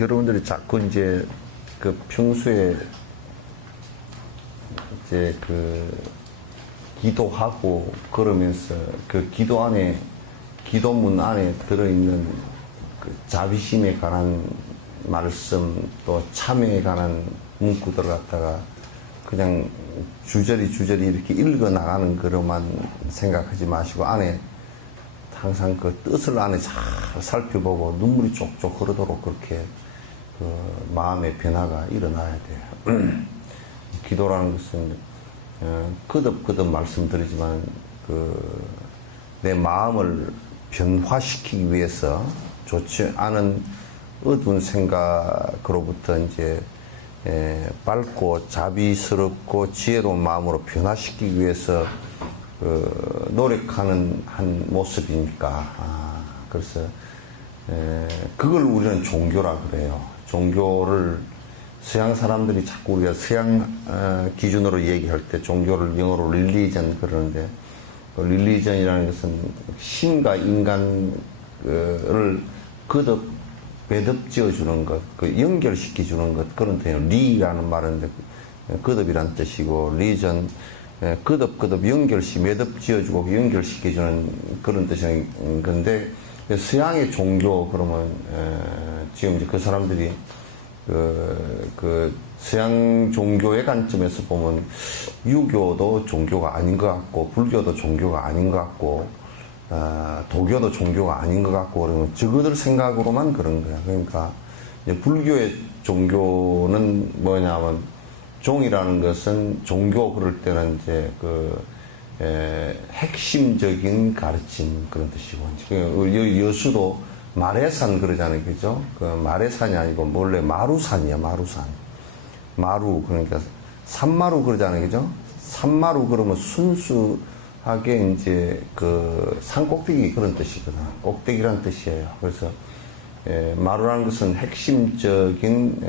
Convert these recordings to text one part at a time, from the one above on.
여러분들이 자꾸 이제 그 평소에 이제 그 기도하고 그러면서 그 기도문 안에 들어있는 그 자비심에 관한 말씀 또 참회에 관한 문구들을 갖다가 그냥 주저리 이렇게 읽어 나가는 거로만 생각하지 마시고 안에 항상 그 뜻을 안에 잘 살펴보고 눈물이 쪽쪽 흐르도록 그렇게 그 마음의 변화가 일어나야 돼요. 기도라는 것은 거듭 말씀드리지만 그 내 마음을 변화시키기 위해서 좋지 않은 어두운 생각으로부터 이제 밝고 자비스럽고 지혜로운 마음으로 변화시키기 위해서 노력하는 한 모습이니까. 그래서 그걸 우리는 종교라 그래요. 종교를 서양 사람들이 자꾸 우리가 서양 기준으로 얘기할 때 종교를 영어로 릴리전 그러는데 그 릴리전이라는 것은 신과 인간을 거듭 매듭 지어주는 것, 그 연결시켜주는 것, 그런 뜻이에요. 리라는 말은 거듭이란 뜻이고, 리전, 거듭 매듭 지어주고 연결시켜주는 그런 뜻인 건데, 서양의 종교, 그러면, 지금 이제 그 사람들이, 서양 종교의 관점에서 보면, 유교도 종교가 아닌 것 같고, 불교도 종교가 아닌 것 같고, 도교도 종교가 아닌 것 같고 그러면 저거들 생각으로만 그런 거야. 그러니까 불교의 종교는 뭐냐면 종이라는 것은 종교 그럴 때는 이제 핵심적인 가르침 그런 뜻이고 여수도 마래산 그러잖아요, 그죠? 그 마래산이 아니고 원래 마루산이야, 마루산. 마루 그러니까 산마루 그러잖아요, 그죠? 산마루 그러면 순수하게 이제 그 산꼭대기 그런 뜻이거든. 꼭대기란 뜻이에요. 그래서 마루라는 것은 핵심적인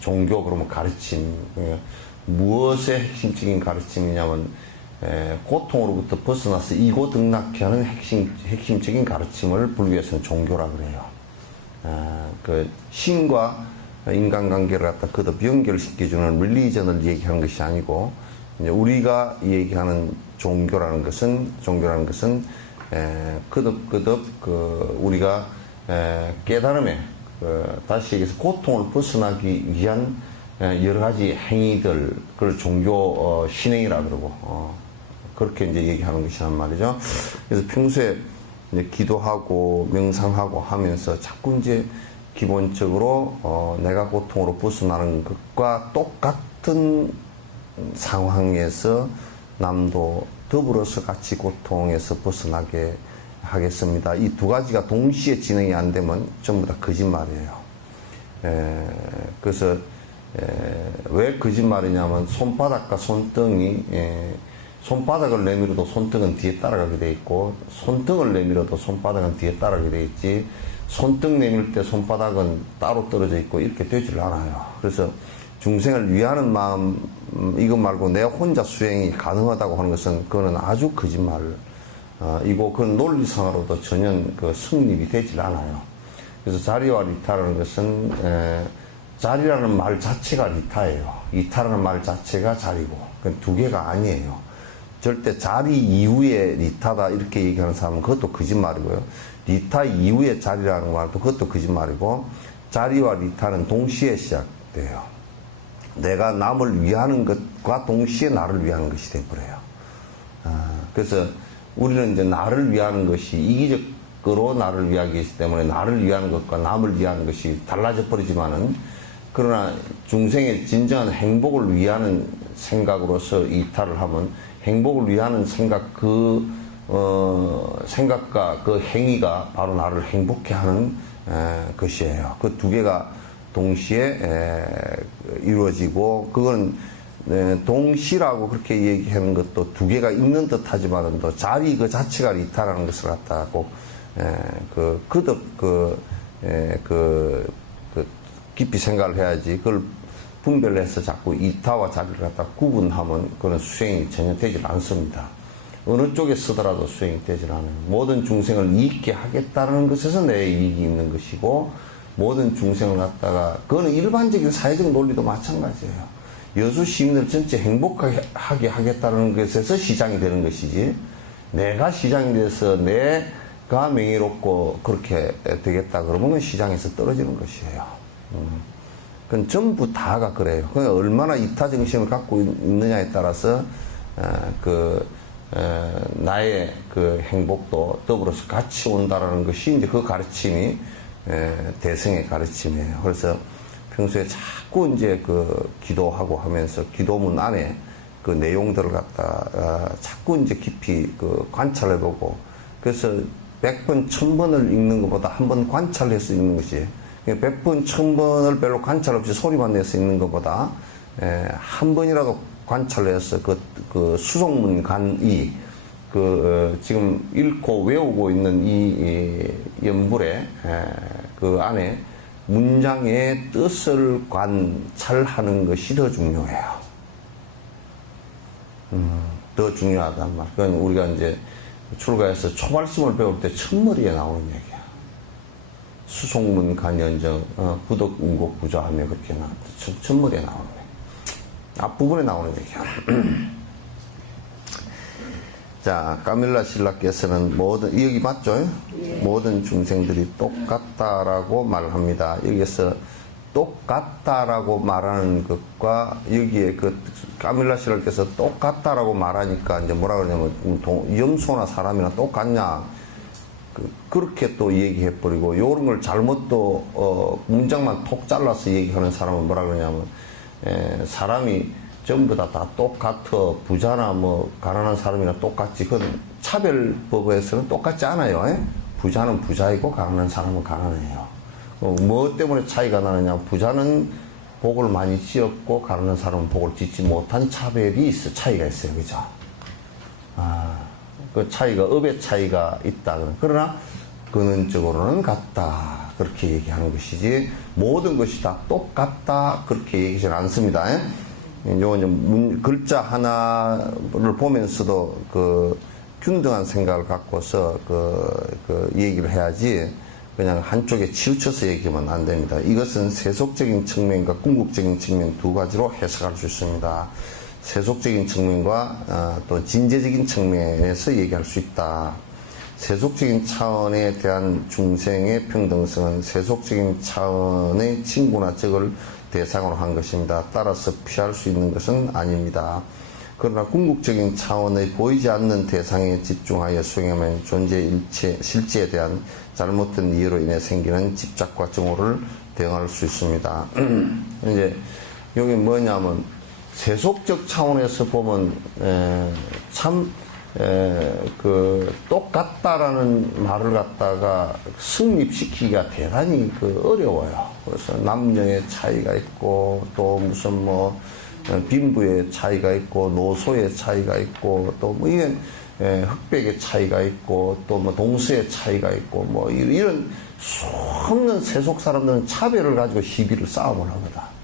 종교 그러면 가르침. 무엇의 핵심적인 가르침이냐면 고통으로부터 벗어나서 이고 등락케 하는 핵심적인 가르침을 불교에서는 종교라 그래요. 그 신과 인간관계를 갖다 거듭 연결시켜주는 릴리전을 얘기하는 것이 아니고 이제 우리가 얘기하는 종교라는 것은 거듭 우리가 깨달음에 다시 얘기해서 고통을 벗어나기 위한 여러 가지 행위들 그걸 종교 신행이라 그러고 그렇게 이제 얘기하는 것이란 말이죠. 그래서 평소에 이제 기도하고 명상하고 하면서 자꾸 이제 기본적으로 내가 고통으로 벗어나는 것과 똑같은 상황에서 남도 더불어서 같이 고통에서 벗어나게 하겠습니다. 이 두 가지가 동시에 진행이 안 되면 전부 다 거짓말이에요. 그래서 왜 거짓말이냐면 손바닥과 손등이 손바닥을 내밀어도 손등은 뒤에 따라가게 돼 있고 손등을 내밀어도 손바닥은 뒤에 따라가게 돼 있지 손등 내밀 때 손바닥은 따로 떨어져 있고 이렇게 되질 않아요. 그래서 중생을 위하는 마음 이것 말고 내가 혼자 수행이 가능하다고 하는 것은 그거는 아주 거짓말 이고 그건 논리상으로도 전혀 그 성립이 되질 않아요. 그래서 자리와 리타라는 것은 자리라는 말 자체가 리타예요. 리타라는 말 자체가 자리고 그건 두 개가 아니에요. 절대 자리 이후에 리타다 이렇게 얘기하는 사람은 그것도 거짓말이고요. 리타 이후에 자리라는 말도 그것도 거짓말이고 자리와 리타는 동시에 시작돼요. 내가 남을 위하는 것과 동시에 나를 위하는 것이 되어버려요. 그래서 우리는 이제 나를 위하는 것이 이기적으로 나를 위하기 때문에 나를 위하는 것과 남을 위하는 것이 달라져 버리지만은 그러나 중생의 진정한 행복을 위하는 생각으로서 이탈을 하면 행복을 위하는 생각 생각과 그 행위가 바로 나를 행복해 하는 것이에요. 그 두 개가 동시에 이루어지고 그건 동시라고 그렇게 얘기하는 것도 두 개가 있는 듯 하지만은 또 자리 그 자체가 리타라는 것을 갖다 꼭 거듭 깊이 생각을 해야지 그걸 분별해서 자꾸 이타와 자리를 갖다 구분하면 그런 수행이 전혀 되질 않습니다. 어느 쪽에 쓰더라도 수행이 되질 않아요. 모든 중생을 이익게 하겠다는 것에서 내 이익이 있는 것이고 모든 중생을 갖다가, 그거는 일반적인 사회적 논리도 마찬가지예요. 여수 시민을 전체 행복하게 하겠다는 것에서 시장이 되는 것이지, 내가 시장이 돼서 내가 명예롭고 그렇게 되겠다 그러면 시장에서 떨어지는 것이에요. 그건 전부 다가 그래요. 그러니까 얼마나 이타정신을 갖고 있느냐에 따라서 나의 그 행복도 더불어서 같이 온다라는 것이 이제 그 가르침이 대승의 가르침이에요. 그래서 평소에 자꾸 이제 그 기도하고 하면서 기도문 안에 그 내용들을 갖다 자꾸 이제 깊이 그 관찰해보고, 그래서 100번, 1000번을 읽는 것보다 한 번 관찰해서 읽는 것이, 100번, 1000번을 별로 관찰 없이 소리만 내서 읽는 것보다 한 번이라도 관찰해서 그 수송문 간이 지금 읽고 외우고 있는 이 연불의 그 안에 문장의 뜻을 관찰하는 것이 더 중요해요. 더 중요하단 말. 그건 우리가 이제 출가해서 초발심을 배울 때 첫머리에 나오는 얘기야. 수송문 간연정, 부덕 운곡 부조하며 그렇게 첫머리에 나오는 얘기. 앞부분에 나오는 얘기야. 자, 까밀라 신라께서는 여기 맞죠? 예. 모든 중생들이 똑같다라고 말합니다. 여기에서 똑같다라고 말하는 것과 여기에 까밀라 신라께서 똑같다라고 말하니까 이제 뭐라 그러냐면 염소나 사람이나 똑같냐, 그렇게 또 얘기해버리고, 요런 걸 잘못 또 문장만 톡 잘라서 얘기하는 사람은 뭐라 그러냐면 사람이 전부 다 똑같아. 부자나 뭐 가난한 사람이나 똑같지. 그건 차별법에서는 똑같지 않아요. 부자는 부자이고 가난한 사람은 가난해요. 뭐 때문에 차이가 나느냐? 부자는 복을 많이 지었고 가난한 사람은 복을 짓지 못한 차별이 차이가 있어요. 그죠? 그 차이가, 업의 차이가 있다. 그러나 근원적으로는 같다. 그렇게 얘기하는 것이지, 모든 것이 다 똑같다. 그렇게 얘기하지 않습니다. 요건 글자 하나를 보면서도 균등한 생각을 갖고서 얘기를 해야지, 그냥 한쪽에 치우쳐서 얘기하면 안 됩니다. 이것은 세속적인 측면과 궁극적인 측면 두 가지로 해석할 수 있습니다. 세속적인 측면과 또 진재적인 측면에서 얘기할 수 있다. 세속적인 차원에 대한 중생의 평등성은 세속적인 차원의 친구나 적을 대상으로 한 것입니다. 따라서 피할 수 있는 것은 아닙니다. 그러나 궁극적인 차원의 보이지 않는 대상에 집중하여 수행하면 존재 실체에 대한 잘못된 이해로 인해 생기는 집착과 증오를 대응할 수 있습니다. 이제 여기 뭐냐면, 세속적 차원에서 보면 똑같다라는 말을 갖다가 성립시키기가 대단히 어려워요. 그래서 남녀의 차이가 있고, 또 무슨 빈부의 차이가 있고, 노소의 차이가 있고, 또 이게 흑백의 차이가 있고, 또 동서의 차이가 있고, 이런 수없는 세속 사람들은 차별을 가지고 시비를 싸움을 하거든.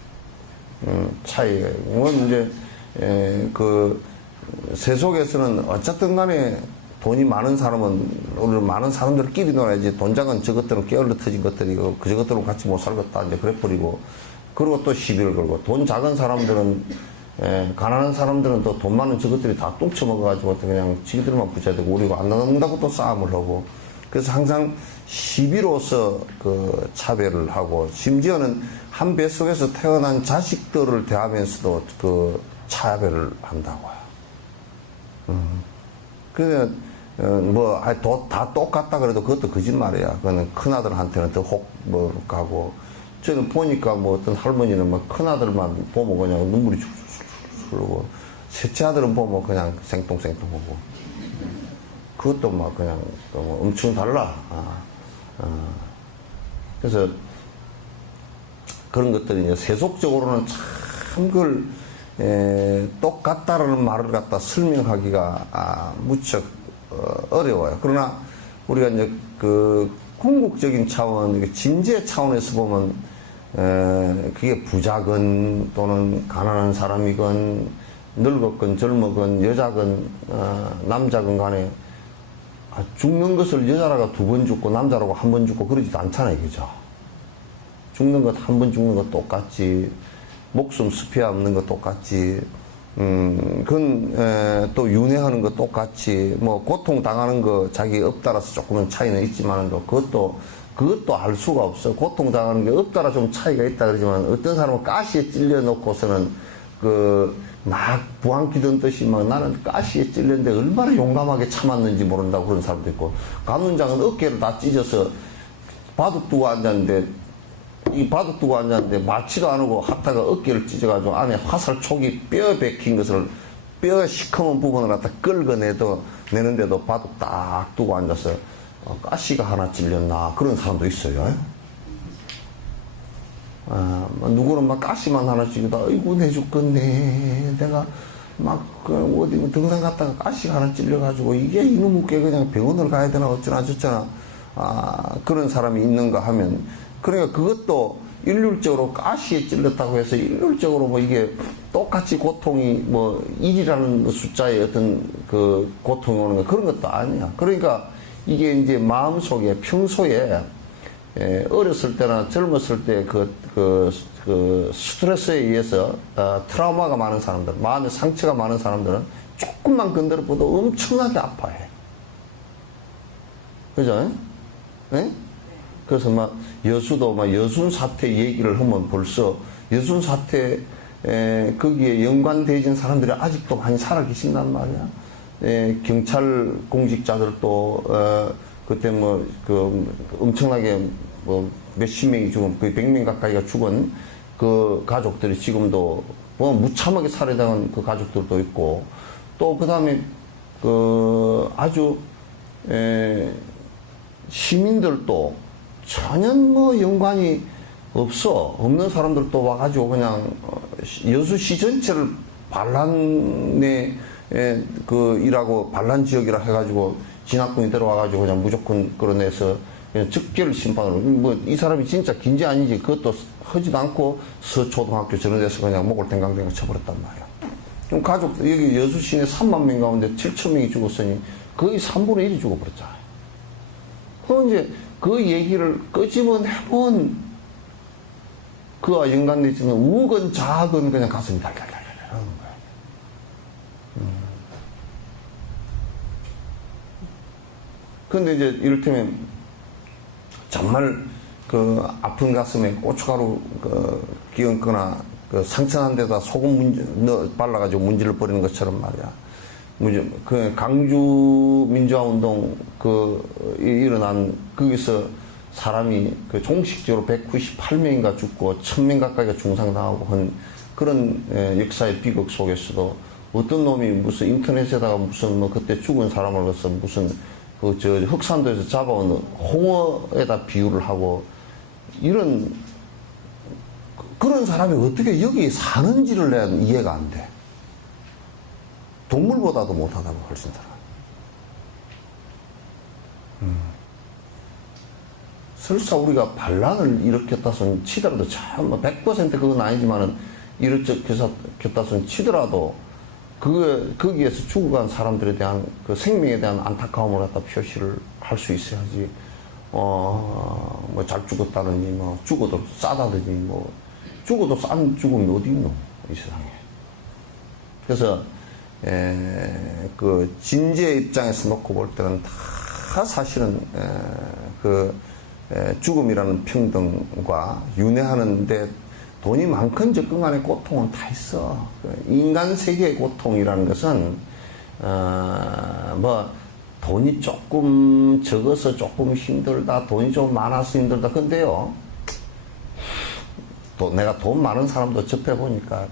차이가 있고, 이제 세속에서는 어쨌든 간에 돈이 많은 사람은, 오늘 많은 사람들끼리 놀아야지, 돈 작은 저것들은 깨어러 터진 것들이고, 저것들은 같이 못 살겠다, 이제 그래버리고, 그리고 또 시비를 걸고, 돈 작은 사람들은, 가난한 사람들은 또 돈 많은 저것들이 다 뚱쳐먹어가지고, 그냥 지들만 부자야 되고, 우리가 안 나눈다고 또 싸움을 하고, 그래서 항상 시비로서 차별을 하고, 심지어는 한 배 속에서 태어난 자식들을 대하면서도 차별을 한다고요. 다 똑같다 그래도 그것도 거짓말이야. 그거는 큰아들한테는 더 가고, 저는 보니까 어떤 할머니는 큰아들만 보면 그냥 눈물이 줄줄 흐르고, 셋째 아들은 보면 그냥 생통생통하고, 그것도 그냥 엄청 달라. 그래서 그런 것들이 이제 세속적으로는 참 똑같다라는 말을 갖다 설명하기가 무척 어려워요. 그러나 우리가 이제 궁극적인 차원, 진재 차원에서 보면 그게 부자건 또는 가난한 사람이건 늙었건 젊었건 여자건 남자건 간에 죽는 것을 여자라고 2번 죽고 남자라고 1번 죽고 그러지도 않잖아요. 그죠? 죽는 것, 한 번 죽는 것 똑같지. 목숨 숲에 없는 것 똑같지. 그건, 또 윤회하는 것 똑같이. 뭐, 고통 당하는 거 자기 업 따라서 조금은 차이는 있지만, 그것도 알 수가 없어. 고통 당하는 게 업 따라 좀 차이가 있다 그러지만, 어떤 사람은 가시에 찔려 놓고서는, 막 부항키던 듯이 막 나는 가시에 찔렸는데 얼마나 용감하게 참았는지 모른다고 그런 사람도 있고, 간훈장은 어깨를 다 찢어서 바둑 두고 앉았는데, 맞지도 않고 하다가 어깨를 찢어가지고 안에 화살촉이 뼈에 박힌 것을 뼈 시커먼 부분을 갖다 내는데도 바둑 딱 두고 앉아서 가시가 하나 찔렸나 그런 사람도 있어요. 누구는 막 가시만 하나 찔리다 아이고 내 죽겠네. 내가 막 어디 등산 갔다가 가시가 하나 찔려가지고 이게 이놈의 그냥 병원을 가야 되나 어쩌나 저쩌나 그런 사람이 있는가 하면, 그러니까 그것도 일률적으로 가시에 찔렸다고 해서 일률적으로 뭐 이게 똑같이 고통이 뭐 1이라는 숫자의 어떤 그 고통이 오는 거 그런 것도 아니야. 그러니까 이게 이제 마음속에 평소에 어렸을 때나 젊었을 때 그 스트레스에 의해서 트라우마가 많은 사람들, 마음에 상처가 많은 사람들은 조금만 건드려봐도 엄청나게 아파해. 그죠? 네? 그래서 막 여수도 막 여순 사태 얘기를 하면 벌써 여순 사태 거기에 연관되어진 사람들이 아직도 많이 살아계신단 말이야. 경찰 공직자들도 그때 뭐 엄청나게 뭐 몇십 명이 죽은 거의 100명 가까이가 죽은 그 가족들이 지금도 뭐 무참하게 살해당한 그 가족들도 있고, 또 그 다음에 아주 시민들도 전혀 뭐 연관이 없는 사람들도 와가지고 그냥 여수시 전체를 반란의 일하고 반란 지역이라 해가지고 진압군이 들어와가지고 그냥 무조건 끌어내서 그냥 즉결 심판으로, 뭐 이 사람이 진짜 긴지 아닌지 그것도 하지도 않고 서초등학교 저런 데서 그냥 목을 댕강댕강 쳐버렸단 말이야. 그럼 가족들 여기 여수시내 3만 명 가운데 7천 명이 죽었으니 거의 3분의 1이 죽어버렸잖아요. 그럼 이제 그 얘기를 끄집어내본 그와 연관되어 있는 우건 자건 그냥 가슴이 달달달달 하는 거야. 근데 이제 이를테면 정말 그 아픈 가슴에 고춧가루 끼얹거나 상처난 데다 소금 발라가지고 문지를 버리는 것처럼 말이야. 그 강주 민주화운동 일어난 거기서 사람이 종식적으로 198명인가 죽고 1000명 가까이가 중상당하고 한 그런 역사의 비극 속에서도 어떤 놈이 무슨 인터넷에다가 무슨 뭐 그때 죽은 사람을 갖서 무슨 흑산도에서 잡아온 홍어에다 비유를 하고 그런 사람이 어떻게 여기 사는지를 내가 이해가 안 돼. 동물보다도 못하다고 훨씬 살아. 설사 우리가 반란을 일으켰다 손 치더라도 참 100% 그건 아니지만은 일으켰다 손 치더라도 거기에서 죽어간 사람들에 대한 그 생명에 대한 안타까움을 갖다 표시를 할 수 있어야지. 뭐 잘 죽었다느니 뭐 죽어도 싸다더니 뭐 죽어도 싼 죽음이 어디 있노 이 세상에. 그래서 그 진지의 입장에서 놓고 볼 때는 다 사실은 죽음이라는 평등과 윤회하는데 돈이 많건 적건 간에 고통은 다 있어. 인간 세계의 고통이라는 것은 뭐 돈이 조금 적어서 조금 힘들다, 돈이 좀 많아서 힘들다. 근데요, 내가 돈 많은 사람도 접해보니까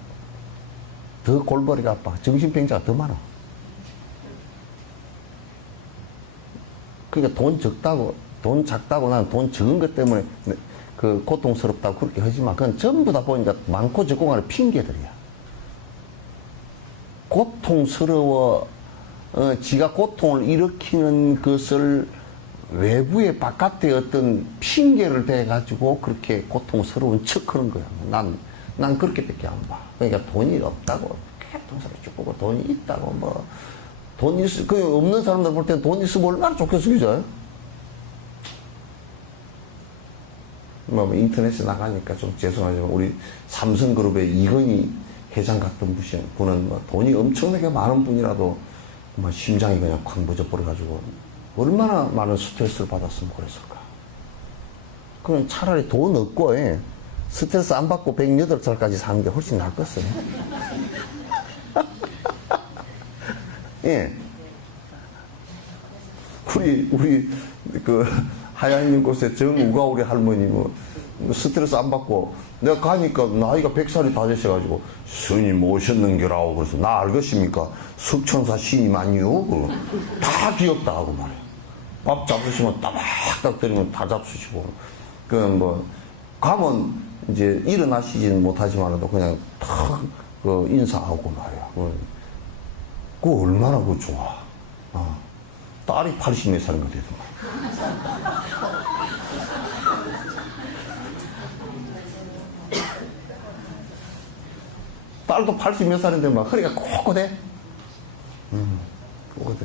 더 골머리가 아파. 정신병자가 더 많아. 그러니까 돈 작다고 난 돈 적은 것 때문에 그 고통스럽다고 그렇게 하지만 그건 전부 다 보니까 많고 적고 간에 핑계들이야. 고통스러워, 지가 고통을 일으키는 것을 외부의 바깥의 어떤 핑계를 대가지고 그렇게 고통스러운 척 하는 거야. 난 그렇게밖에 안 봐. 그러니까 돈이 없다고, 개통스럽게 죽고 돈이 있다고, 뭐, 그 없는 사람들 볼 때는 돈 있으면 얼마나 좋겠어, 그죠? 뭐 인터넷에 나가니까 좀 죄송하지만 우리 삼성그룹의 이건희 회장 같은 분은 뭐 돈이 엄청나게 많은 분이라도 뭐 심장이 그냥 콱 멎어버려가지고 얼마나 많은 스트레스를 받았으면 그랬을까. 그럼 차라리 돈 없고 스트레스 안 받고 108살까지 사는 게 훨씬 낫겠어요. 예. 우리 그 하얀님 곳에 정우가 우리 할머니 뭐 스트레스 안 받고 내가 가니까 나이가 100살이 다 되셔가지고 스님 오셨는겨라고 그래서 나 알겠습니까? 석천사 신임 아니요? 다 귀엽다 하고 말이야. 밥 잡수시면 따박딱 드리면 다 잡수시고 그 뭐 가면 이제 일어나시지는 못하지만도 그냥 탁 그 인사하고 말이야. 그거 얼마나 그 좋아. 딸이 80몇 살인가 되더만. 딸도 80몇 살인데 막 허리가 꼿꼿해. 꼿꼿해.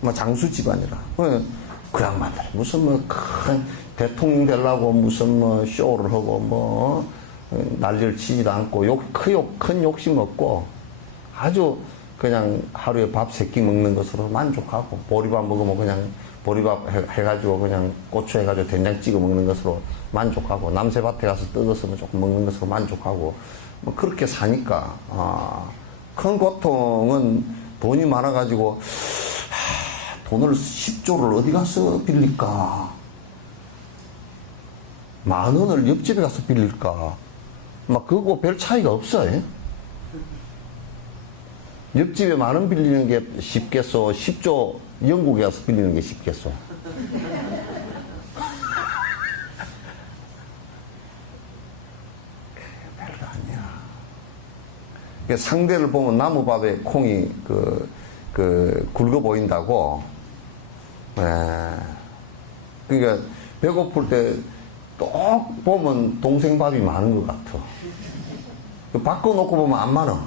막 장수 집안이라. 그 양반들 무슨 뭐 큰 대통령 되려고 무슨 뭐 쇼를 하고 뭐 난리를 치지도 않고 큰 욕심 없고 아주 그냥 하루에 밥 3끼 먹는 것으로 만족하고 보리밥 먹으면 그냥 보리밥 해가지고 그냥 고추 해가지고 된장 찍어 먹는 것으로 만족하고 남새밭에 가서 뜯었으면 조금 먹는 것으로 만족하고 뭐 그렇게 사니까 큰 고통은 돈이 많아가지고 돈을 10조를 어디 가서 빌릴까? 10,000원을 옆집에 가서 빌릴까? 막 그거 별 차이가 없어요. 옆집에 10,000원 빌리는 게 쉽겠소? 10조 영국에 가서 빌리는 게 쉽겠소? 별거 아니야. 상대를 보면 나무밥에 콩이 굵어 보인다고. 그러니까 배고플 때 똑 보면 동생 밥이 많은 것 같아. 바꿔놓고 보면 안 많아.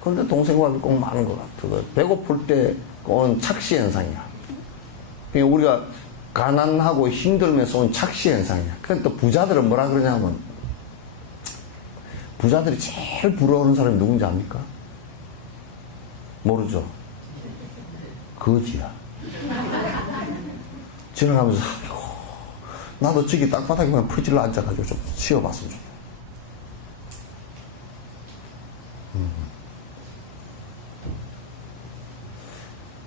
그런데 동생 밥이 꼭 많은 것 같아. 배고플 때 온 착시 현상이야. 그러니까 우리가 가난하고 힘들면서 온 착시 현상이야. 그러니까 또 부자들은 뭐라 그러냐면 부자들이 제일 부러워하는 사람이 누군지 압니까? 모르죠? 거지야. 지나가면서 나도 저기 땅바닥에만 퍼질러 앉아가지고 좀 쉬어봤으면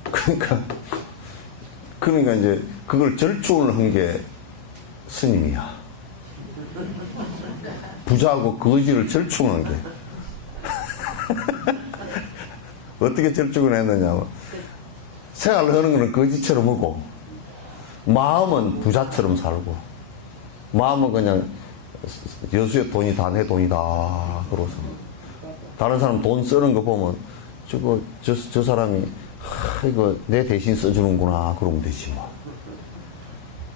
좋겠다. 그러니까 이제 그걸 절충을 한 게 스님이야. 부자하고 거지를 절충한 게. 어떻게 절충을 했느냐면 생활을 하는 거는 거지처럼 하고 마음은 부자처럼 살고 마음은 그냥 여수의 돈이 다 내 돈이다 그러서 다른 사람 돈 쓰는 거 보면 저 사람이 이거 내 대신 써주는구나 그러면 되지 뭐.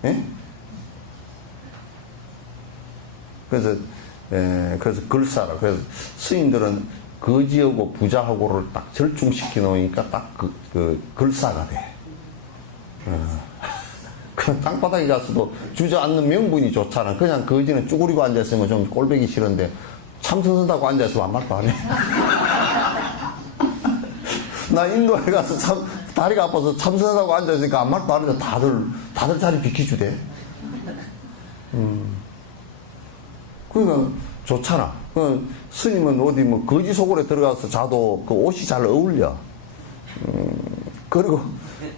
예? 그래서 글사라. 그래서 스님들은 거지하고 부자하고를 딱 절충시켜 놓으니까 딱 그 글사가 돼. 그냥 땅바닥에 가서도 주저앉는 명분이 좋잖아. 그냥 거지는 쭈그리고 앉아있으면 좀 꼴보기 싫은데 참선 쓴다고 앉아있으면 아무 말도 안 해. 나 인도에 가서 다리가 아파서 참선하고 앉아있으니까 아무 말도 안 해도 다들 자리 비켜주대. 그러니까 좋잖아. 스님은 어디 뭐 거지 속으로 들어가서 자도 그 옷이 잘 어울려. 그리고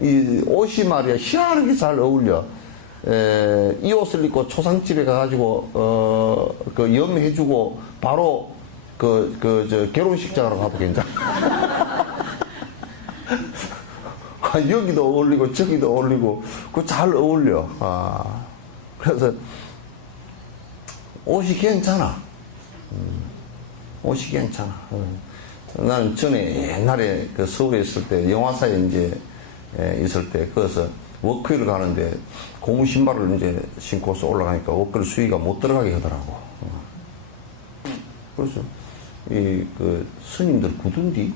이 옷이 말이야 희한하게 잘 어울려. 이 옷을 입고 초상집에 가가지고 그 염해주고 바로 저 결혼식장으로 가도 괜찮아. 여기도 어울리고 저기도 어울리고 그 잘 어울려. 그래서 옷이 괜찮아. 옷이 괜찮아. 나는 전에 옛날에 그 서울에 있을 때 영화사에 이제 있을 때 거기서 워크힐을 가는데 고무 신발을 이제 신고서 올라가니까 워크힐 수위가 못 들어가게 하더라고. 그래서 그 스님들 구두인데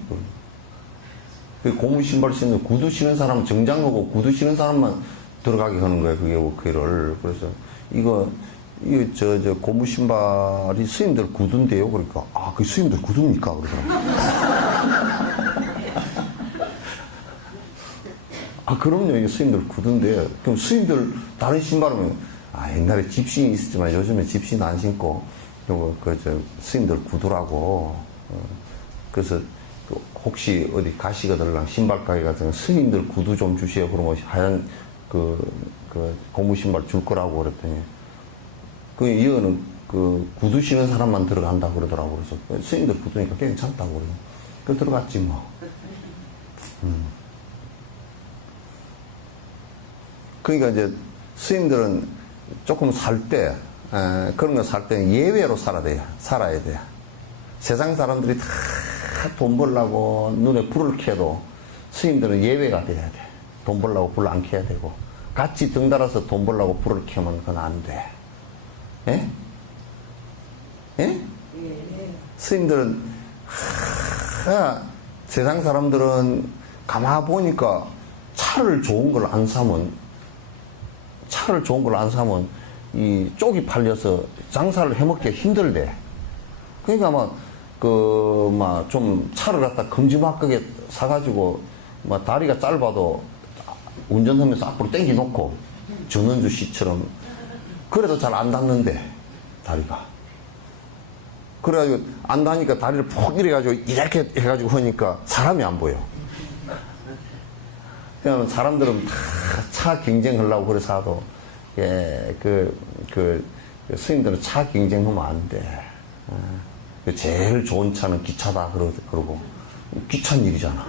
그 고무 신발 신는 구두 신는 사람 정장하고 구두 신는 사람만 들어가게 하는 거야 그게 워크힐을. 그래서 이거 저 고무 신발이 스님들 구두인데요. 그러니까, 아, 그 스님들 구두입니까? 그러더라고요. 아, 그럼요. 이게 스님들 구두인데. 그럼 스님들 다른 신발은, 아, 옛날에 집신이 있었지만 요즘에 집신 안 신고, 요거, 스님들 구두라고. 그래서, 혹시 어디 가시거들랑 신발 가게 같은 스님들 구두 좀 주세요. 그러면 하얀, 고무 신발 줄 거라고 그랬더니, 이거는, 구두 신은 사람만 들어간다고 그러더라고. 그래서, 스님들 구두니까 괜찮다고 그래요. 그 들어갔지, 뭐. 그러니까 이제 스님들은 조금 살 때, 그런 거 살 때는 예외로 살아야 돼. 세상 사람들이 다 돈 벌려고 눈에 불을 켜도 스님들은 예외가 돼야 돼. 돈 벌려고 불 안 켜야 되고. 같이 등달아서 돈 벌려고 불을 켜면 그건 안 돼. 예? 예? 스님들은, 세상 사람들은 가만 보니까 차를 좋은 걸 안 사면 이 쪽이 팔려서 장사를 해먹기 힘들대. 그러니까 좀 차를 갖다 큼지막하게 사가지고 다리가 짧아도 운전하면서 앞으로 당겨 놓고 전원주 씨처럼 그래도 잘 안 닿는데 다리가. 그래가지고 안 닿으니까 다리를 푹 이래가지고 이렇게 해가지고 하니까 사람이 안 보여. 그냥 사람들은 다 차 경쟁하려고 그래서 하도, 스님들은 차 경쟁하면 안 돼. 제일 좋은 차는 기차다, 그러고. 기차는 일이잖아.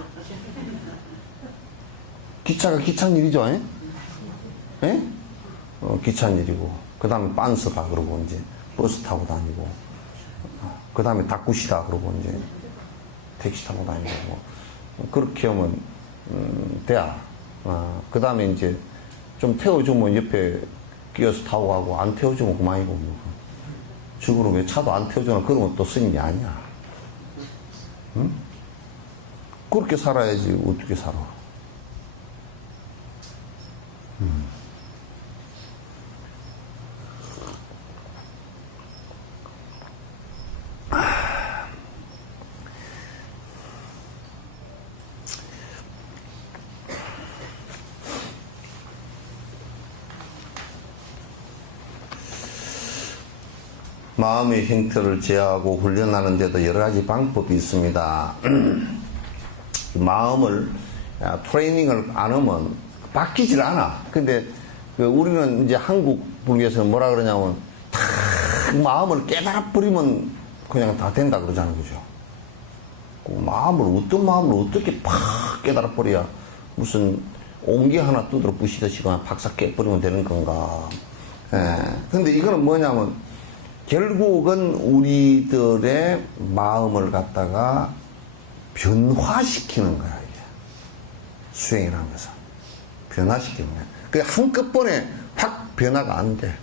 기차가 기차는 일이죠, 에? 예? 기차는 일이고. 그 다음에 빤스다, 그러고, 이제, 버스 타고 다니고. 그 다음에 다꾸시다, 그러고, 이제, 택시 타고 다니고. 그렇게 하면, 돼야. 그 다음에 이제 좀 태워주면 옆에 끼어서 타고 가고 안 태워주면 그만이고 뭐. 죽으로 왜 차도 안 태워주나 그러면 또 스님이 아니야. 응? 그렇게 살아야지 어떻게 살아. 마음의 형태를 제어하고 훈련하는 데도 여러 가지 방법이 있습니다. 마음을 트레이닝을 안 하면 바뀌질 않아. 근데 우리는 이제 한국 불교에서는 뭐라 그러냐면 다 마음을 깨달아 버리면 그냥 다 된다 그러자는 거죠. 어떤 마음을 어떻게 팍 깨달아 버려야 무슨 옹기 하나 두드러 부시듯이 그냥 박사 깨버리면 되는 건가. 근데 이거는 뭐냐면 결국은 우리들의 마음을 갖다가 변화시키는 거야, 이게. 수행이라는 것은. 변화시키는 거야. 그 한꺼번에 확 변화가 안 돼.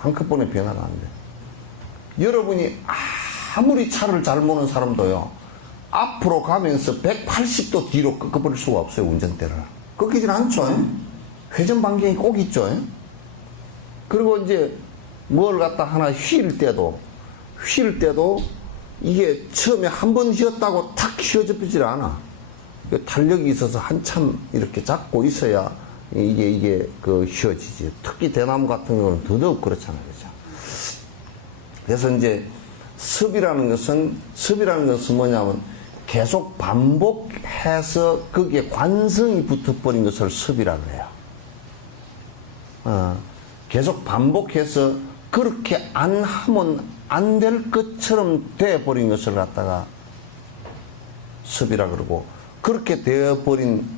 한꺼번에 변화가 안 돼. 여러분이 아무리 차를 잘 모는 사람도요, 앞으로 가면서 180도 뒤로 꺾어버릴 수가 없어요, 운전대를. 꺾이질 않죠? 회전 반경이 꼭 있죠? 그리고 이제 뭘 갖다 하나 휠 때도 이게 처음에 한 번 휘었다고 탁 휘어져 않아. 탄력이 있어서 한참 이렇게 잡고 있어야 이게 휘어지지. 특히 대나무 같은 경우는 더더욱 그렇잖아요. 그죠? 그래서 이제 습이라는 것은 뭐냐면 계속 반복해서 거기에 관성이 붙어버린 것을 습이라고 해요. 계속 반복해서 그렇게 안 하면 안 될 것처럼 되어버린 것을 갖다가 습이라 그러고, 그렇게 되어버린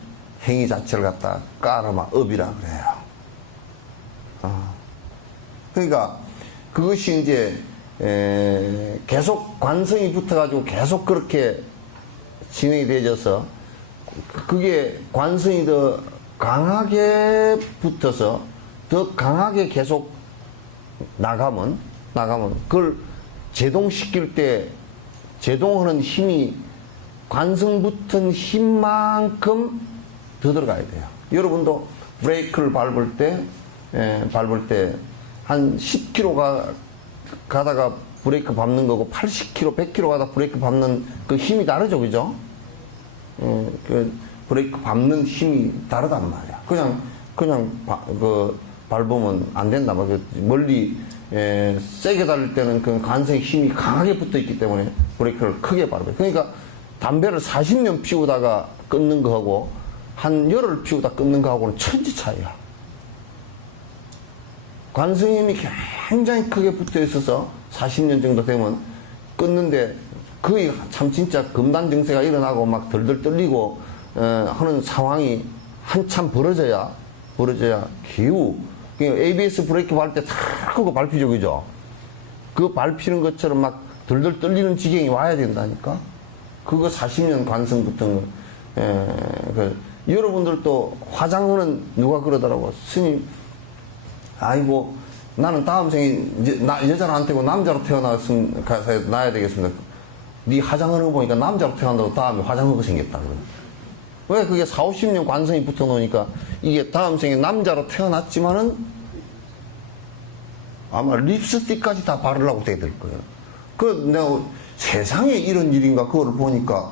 행위 자체를 갖다가 까르마, 업이라 그래요. 그러니까 그것이 이제 계속 관성이 붙어가지고 계속 그렇게 진행이 되어져서 그게 관성이 더 강하게 붙어서 더 강하게 계속 나가면 그걸 제동시킬 때 제동하는 힘이 관성 붙은 힘만큼 더 들어가야 돼요. 여러분도 브레이크를 밟을 때 한 10km 가다가 브레이크 밟는 거고 80km, 100km 가다 브레이크 밟는 그 힘이 다르죠, 그죠? 그 브레이크 밟는 힘이 다르단 말이야. 그냥 밟으면 안 된다. 막 멀리 세게 달릴 때는 그 관성의 힘이 강하게 붙어 있기 때문에 브레이크를 크게 밟아요. 그러니까 담배를 40년 피우다가 끊는 거하고 한 열흘 피우다 끊는 거하고는 천지 차이야. 관성의 힘이 굉장히 크게 붙어 있어서 40년 정도 되면 끊는데 거의 참 진짜 금단 증세가 일어나고 막 덜덜 떨리고 하는 상황이 한참 벌어져야 겨우 ABS 브레이크 밟을 때 탁 하고 밟히죠, 그죠? 그 밟히는 것처럼 막 덜덜 떨리는 지경이 와야 된다니까. 그거 40년 관성 붙은 거. 여러분들도 화장하는 누가 그러더라고. 스님, 아이고 나는 다음 생에 여자로 안 태고 남자로 태어났으면 가서 나야 되겠습니다. 네 화장하는 거 보니까 남자로 태어난다고 다음에 화장하고 생겼다. 왜 그게 40, 50년 관성이 붙어 놓으니까 이게 다음 생에 남자로 태어났지만은 아마 립스틱까지 다 바르려고 돼 될 거예요. 그 내가 세상에 이런 일인가 그걸 보니까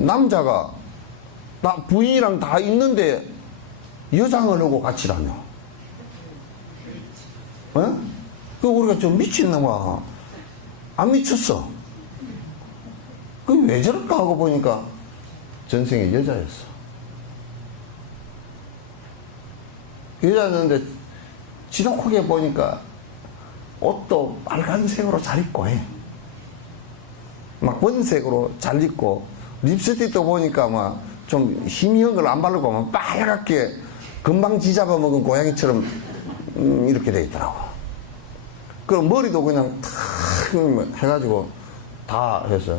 남자가 나 부인이랑 다 있는데 여장을 하고 같이 다녀. 그 우리가 좀 미친놈아. 안 미쳤어. 그 왜 저럴까 하고 보니까 전생에 여자였어. 여자였는데 지독하게 보니까 옷도 빨간색으로 잘 입고 해. 막 번색으로 잘 입고 립스틱도 보니까 막 좀 희미한 걸 안 바르고 막 빨갛게 금방 지잡아 먹은 고양이처럼 이렇게 돼 있더라고. 그럼 머리도 그냥 탁 해가지고 다 해서.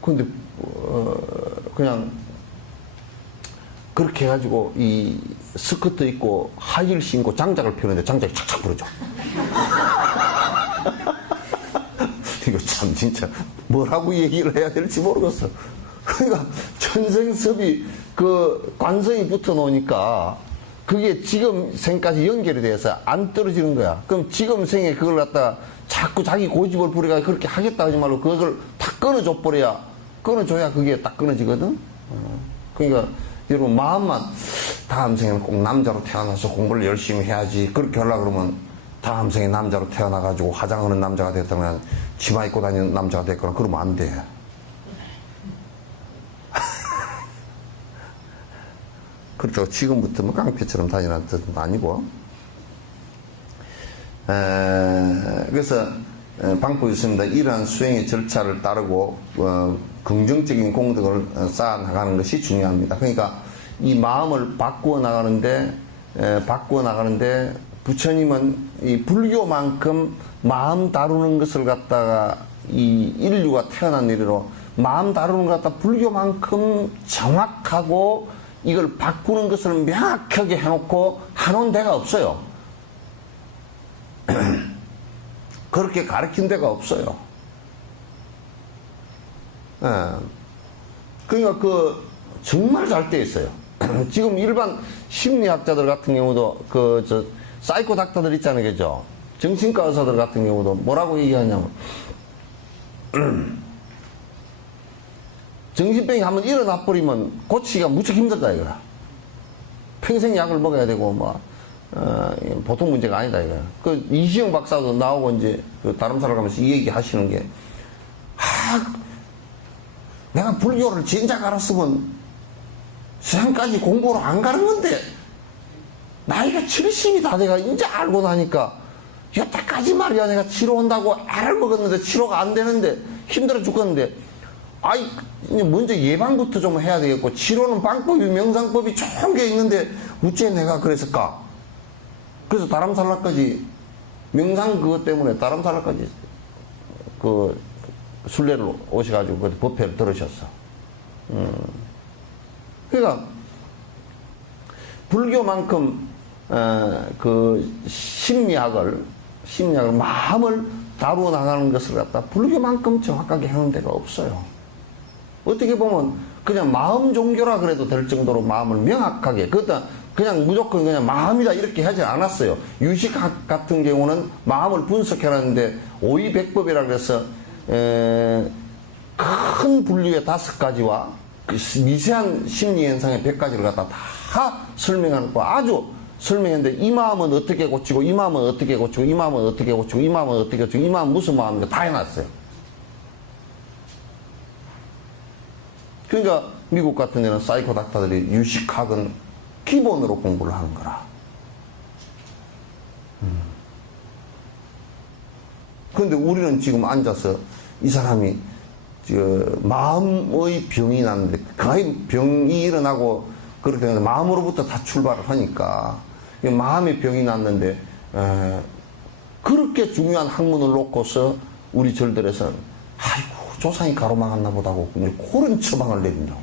근데 그냥 그렇게 해가지고 이 스커트 입고 하이힐 신고 장작을 펴는데 장작이 착착 부러져. 이거 참 진짜 뭐라고 얘기를 해야 될지 모르겠어. 그러니까 천생섭이 그 관성이 붙어 놓으니까 그게 지금 생까지 연결이 돼서 안 떨어지는 거야. 그럼 지금 생에 그걸 갖다가 자꾸 자기 고집을 부려가 그렇게 하겠다 하지 말고 그걸 다 끊어줘 버려야, 끊어줘야 그게 딱 끊어지거든. 그러니까 여러분 마음만 다음 생에는 꼭 남자로 태어나서 공부를 열심히 해야지 그렇게 하려고 그러면 다음 생에 남자로 태어나가지고 화장하는 남자가 됐다면 치마 입고 다니는 남자가 됐거나 그러면 안 돼. 그렇죠. 지금부터 뭐 깡패처럼 다니라는 뜻은 아니고. 그래서 방법이 있습니다. 이러한 수행의 절차를 따르고 긍정적인 공덕을 쌓아나가는 것이 중요합니다. 그러니까 이 마음을 바꾸어 나가는데 부처님은 이 불교만큼 마음 다루는 것을 갖다가 이 인류가 태어난 이래로 마음 다루는 것 갖다 불교만큼 정확하고 이걸 바꾸는 것을 명확하게 해놓고 해놓은 데가 없어요. 그렇게 가르친 데가 없어요. 그러니까 정말 잘 돼 있어요. 지금 일반 심리학자들 같은 경우도 사이코 닥터들 있잖아요, 그죠? 정신과 의사들 같은 경우도 뭐라고 얘기하냐면 정신병이 한번 일어나 버리면 고치기가 무척 힘들다 이거야. 평생 약을 먹어야 되고 보통 문제가 아니다 이거야. 이시영 박사도 나오고 이제 다른 사람 가면서 이 얘기 하시는 게 내가 불교를 진작 알았으면 세상까지 공부를 안 가는 건데 나이가 70이 다 돼가 이제 알고 나니까 여태까지 말이야 내가 치료한다고 애를 먹었는데 치료가 안 되는데 힘들어 죽겠는데 먼저 예방부터 좀 해야 되겠고 치료는 방법이 명상법이 좋은 게 있는데 어째 내가 그랬을까? 그래서 다람살라까지 명상 그것 때문에 다람살라까지 순례를 오셔가지고 법회를 들으셨어. 그러니까 불교만큼 심리학을 마음을 다루어 나가는 것을 갖다 불교만큼 정확하게 하는 데가 없어요. 어떻게 보면 그냥 마음 종교라 그래도 될 정도로 마음을 명확하게, 그것도 그냥 무조건 그냥 마음이다 이렇게 하지 않았어요. 유식학 같은 경우는 마음을 분석해놨는데 오이백법이라 그래서 큰 분류의 5가지와 미세한 심리현상의 100가지를 갖다 다 설명하는 거 아주 설명했는데, 이 마음은 어떻게 고치고, 이 마음은 어떻게 고치고, 이 마음은 어떻게 고치고, 이 마음은 어떻게 고치고, 이 마음은 무슨 마음인가 다 해놨어요. 그러니까 미국 같은 데는 사이코 닥터들이 유식학은 기본으로 공부를 하는 거라. 그런데 우리는 지금 앉아서 이 사람이 마음의 병이 났는데, 거의 병이 일어나고 그렇게 되는데 마음으로부터 다 출발을 하니까 마음의 병이 났는데, 그렇게 중요한 학문을 놓고서 우리 절들에서는 아이고 조상이 가로막았나 보다고 그런 처방을 내린다고.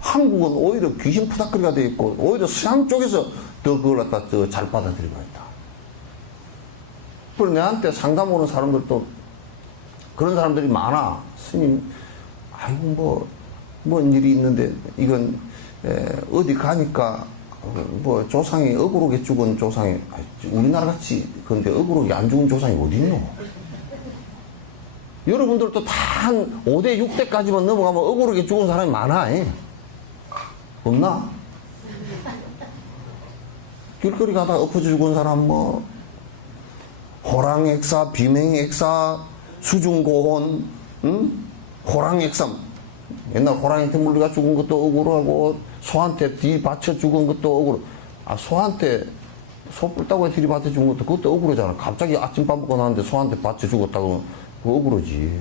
한국은 오히려 귀신 푸닥거리가 돼 있고 오히려 서양 쪽에서 더 그걸 갖다 잘 받아들이고 있다. 그리고 내한테 상담 오는 사람들도 그런 사람들이 많아. 스님, 아이고 뭔 일이 있는데 이건 어디 가니까 뭐 조상이 억울하게 죽은 조상이, 우리나라 같이 그런데 억울하게 안 죽은 조상이 어딨노? 여러분들도 다 한 5대 6대까지만 넘어가면 억울하게 죽은 사람이 많아. 없나? 길거리 가다가 엎어져 죽은 사람 뭐 호랑액사, 비맹액사, 수중고혼, 호랑액사, 옛날 호랑이한테 물려가 죽은 것도 억울하고 소한테 들이받쳐 죽은 것도 억울하고, 소한테 소 뿔따구에 들이받쳐 죽은 것도 그것도 억울하잖아. 갑자기 아침밥 먹고 나는데 소한테 받쳐 죽었다고 그거 억울하지.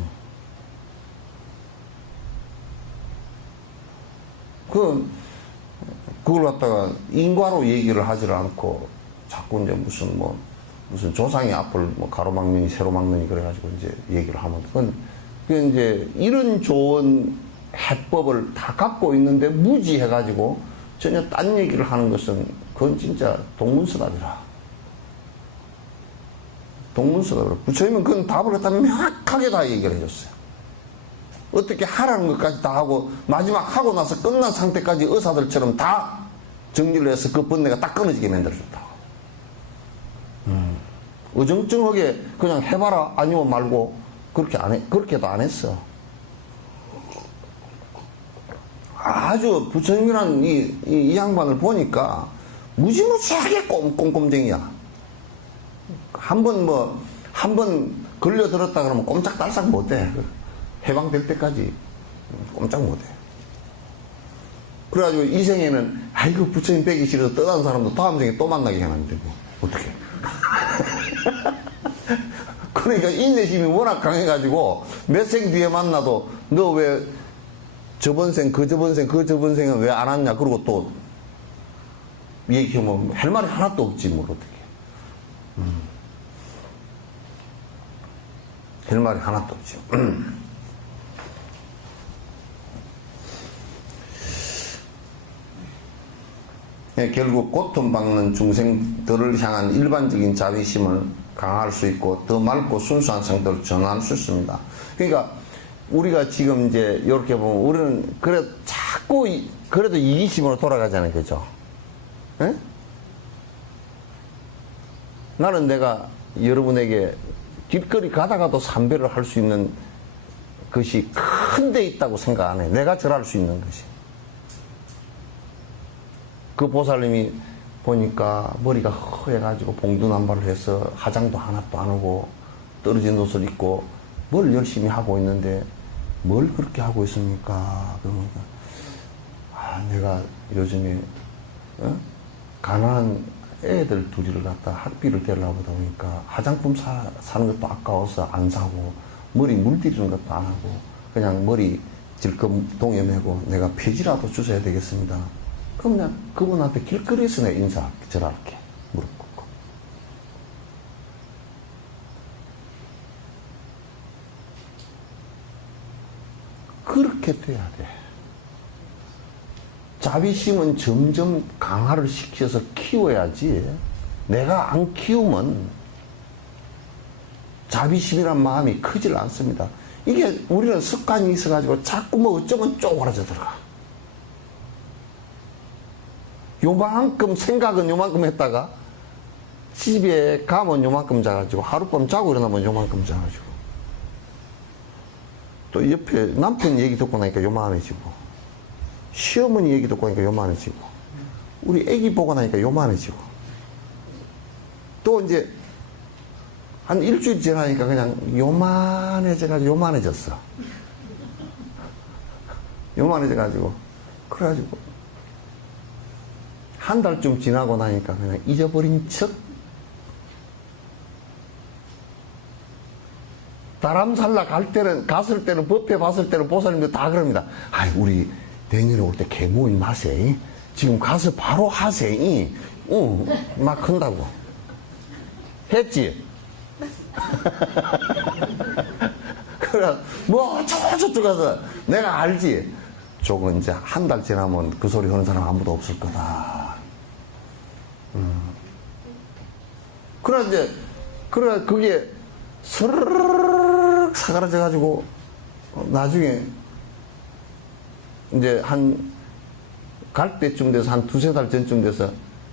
그걸 갖다가 인과로 얘기를 하지를 않고 자꾸 이제 무슨 조상이 앞을 가로막느니 세로막느니 그래가지고 이제 얘기를 하면, 그건 이제 이런 좋은 해법을 다 갖고 있는데 무지해가지고 전혀 딴 얘기를 하는 것은 그건 진짜 동문서답이라. 동문서답이라. 부처님은 그건 답을 갖다 명확하게 다 얘기를 해줬어요. 어떻게 하라는 것까지 다 하고 마지막 하고 나서 끝난 상태까지 의사들처럼 다 정리를 해서 그 번뇌가 딱 끊어지게 만들어줬다고. 어정쩡하게 그냥 해봐라 아니면 말고 그렇게도 안 했어. 아주 부처님이란 이 양반을 보니까 무지무지하게 꼼꼼쟁이야. 한 번 걸려들었다 그러면 꼼짝달싹 못해. 해방될 때까지 꼼짝 못해. 그래가지고 이 생에는 아이고 부처님 뵈기 싫어서 떠난 사람도 다음 생에 또 만나게 해놨는데 뭐 어떡해. 그러니까 인내심이 워낙 강해가지고 몇 생 뒤에 만나도 너 왜 저번 생, 그 저번 생은 왜 안 왔냐? 그러고 또 얘기하면 할 말이 하나도 없지 뭘 어떡해. 할 말이 하나도 없죠. 결국 고통받는 중생들을 향한 일반적인 자비심을 강화할 수 있고 더 맑고 순수한 상태로 전환할 수 있습니다. 그러니까 우리가 지금 이제 이렇게 보면 우리는 그래도 이기심으로 돌아가잖아요. 그죠? 에? 나는 내가 여러분에게 길거리 가다가도 삼배를 할 수 있는 것이 큰 데 있다고 생각 안 해. 내가 절할 수 있는 것이. 그 보살님이 보니까 머리가 허해가지고 봉두남발을 해서 화장도 하나도 안 하고 떨어진 옷을 입고 뭘 열심히 하고 있는데 뭘 그렇게 하고 있습니까? 그러니까 내가 요즘에 가난한 애들 둘이를 갖다 학비를 대려고 하다 보니까 화장품 사는 것도 아까워서 안 사고 머리 물들이는 것도 안 하고 그냥 머리 질끔 동여매고 내가 폐지라도 주셔야 되겠습니다. 그럼 내가 그분한테 길거리에서 내 인사 절할게. 무릎 꿇고. 그렇게 돼야 돼. 자비심은 점점 강화를 시켜서 키워야지. 내가 안 키우면 자비심이란 마음이 크질 않습니다. 이게 우리는 습관이 있어가지고 자꾸 뭐 어쩌면 쪼그라져 들어가. 요만큼 생각은 요만큼 했다가 집에 가면 요만큼 자가지고 하룻밤 자고 일어나면 요만큼 자가지고 또 옆에 남편 얘기 듣고 나니까 요만해지고 시어머니 얘기 듣고 나니까 요만해지고 우리 애기 보고 나니까 요만해지고 또 이제 한 일주일 지나니까 그냥 요만해져가지고 요만해졌어. 요만해져가지고 그래가지고 한 달쯤 지나고 나니까 그냥 잊어버린 척 다람살라 갔을 때는 법회 봤을 때는 보살님들 다 그럽니다. 아이 우리 내년에 올 때 계모임 하세. 지금 가서 바로 하세. 막 한다고. 했지? 그래 뭐 저쪽 가서 내가 알지. 저거 이제 한 달 지나면 그 소리 하는 사람 아무도 없을 거다. 그래 이제 그래 그게 스르륵 사그라져 가지고 나중에 이제 한 갈 때쯤 돼서 한 두세 달 전쯤 돼서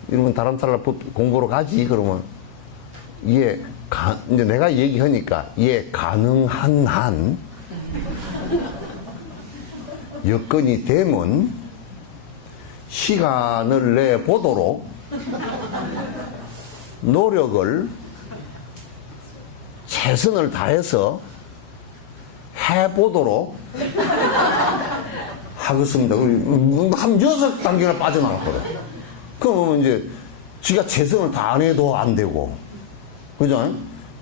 이러면 다람살라 법 공부로 가지 그러면 이제 내가 얘기하니까 가능한 한 여건이 되면 시간을 내 보도록 노력을 최선을 다해서 해보도록 하겠습니다. 한 6단계나 빠져나갔거든. 그러면 이제 지가 최선을 다 안 해도 안 되고, 그죠?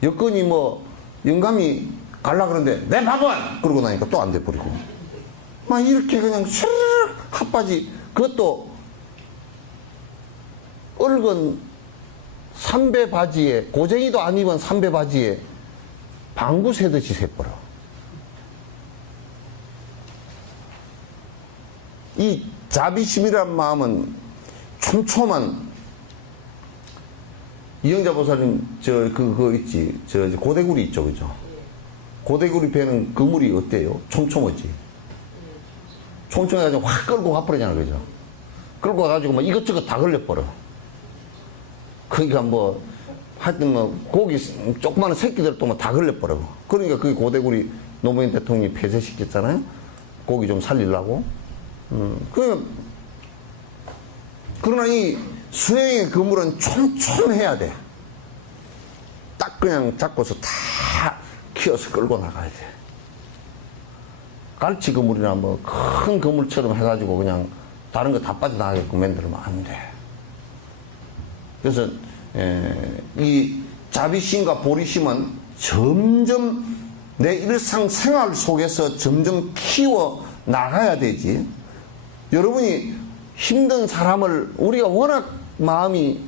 여건이 뭐 영감이 갈라 그러는데 내 밥은! 그러고 나니까 또 안 돼버리고 막 이렇게 그냥 슈르륵 핫바지 그것도 얽은 삼배 바지에 고쟁이도 안 입은 삼배 바지에 방구 새듯이 새버려. 이 자비심이란 마음은 촘촘한 이영자 보살님 그거 있지 고대구리 있죠 그죠? 고대구리 배는 그물이 어때요? 촘촘하지. 촘촘해가지고 확 끌고 가버리잖아 그죠? 끌고 가가지고 막 이것저것 다 걸려버려. 그러니까 뭐 하여튼 뭐 고기 조그마한 새끼들도 뭐 다 걸려버려. 그러니까 그게 고대구리 노무현 대통령이 폐쇄시켰잖아요. 고기 좀 살리려고. 그러나 이 수행의 그물은 촘촘해야 돼. 딱 그냥 잡고서 다 키워서 끌고 나가야 돼. 갈치 그물이나 뭐 큰 그물처럼 해가지고 그냥 다른 거 다 빠져나가게끔 만들면 안 돼. 그래서 이 자비심과 보리심은 점점 내 일상생활 속에서 점점 키워 나가야 되지. 여러분이 힘든 사람을 우리가 워낙 마음이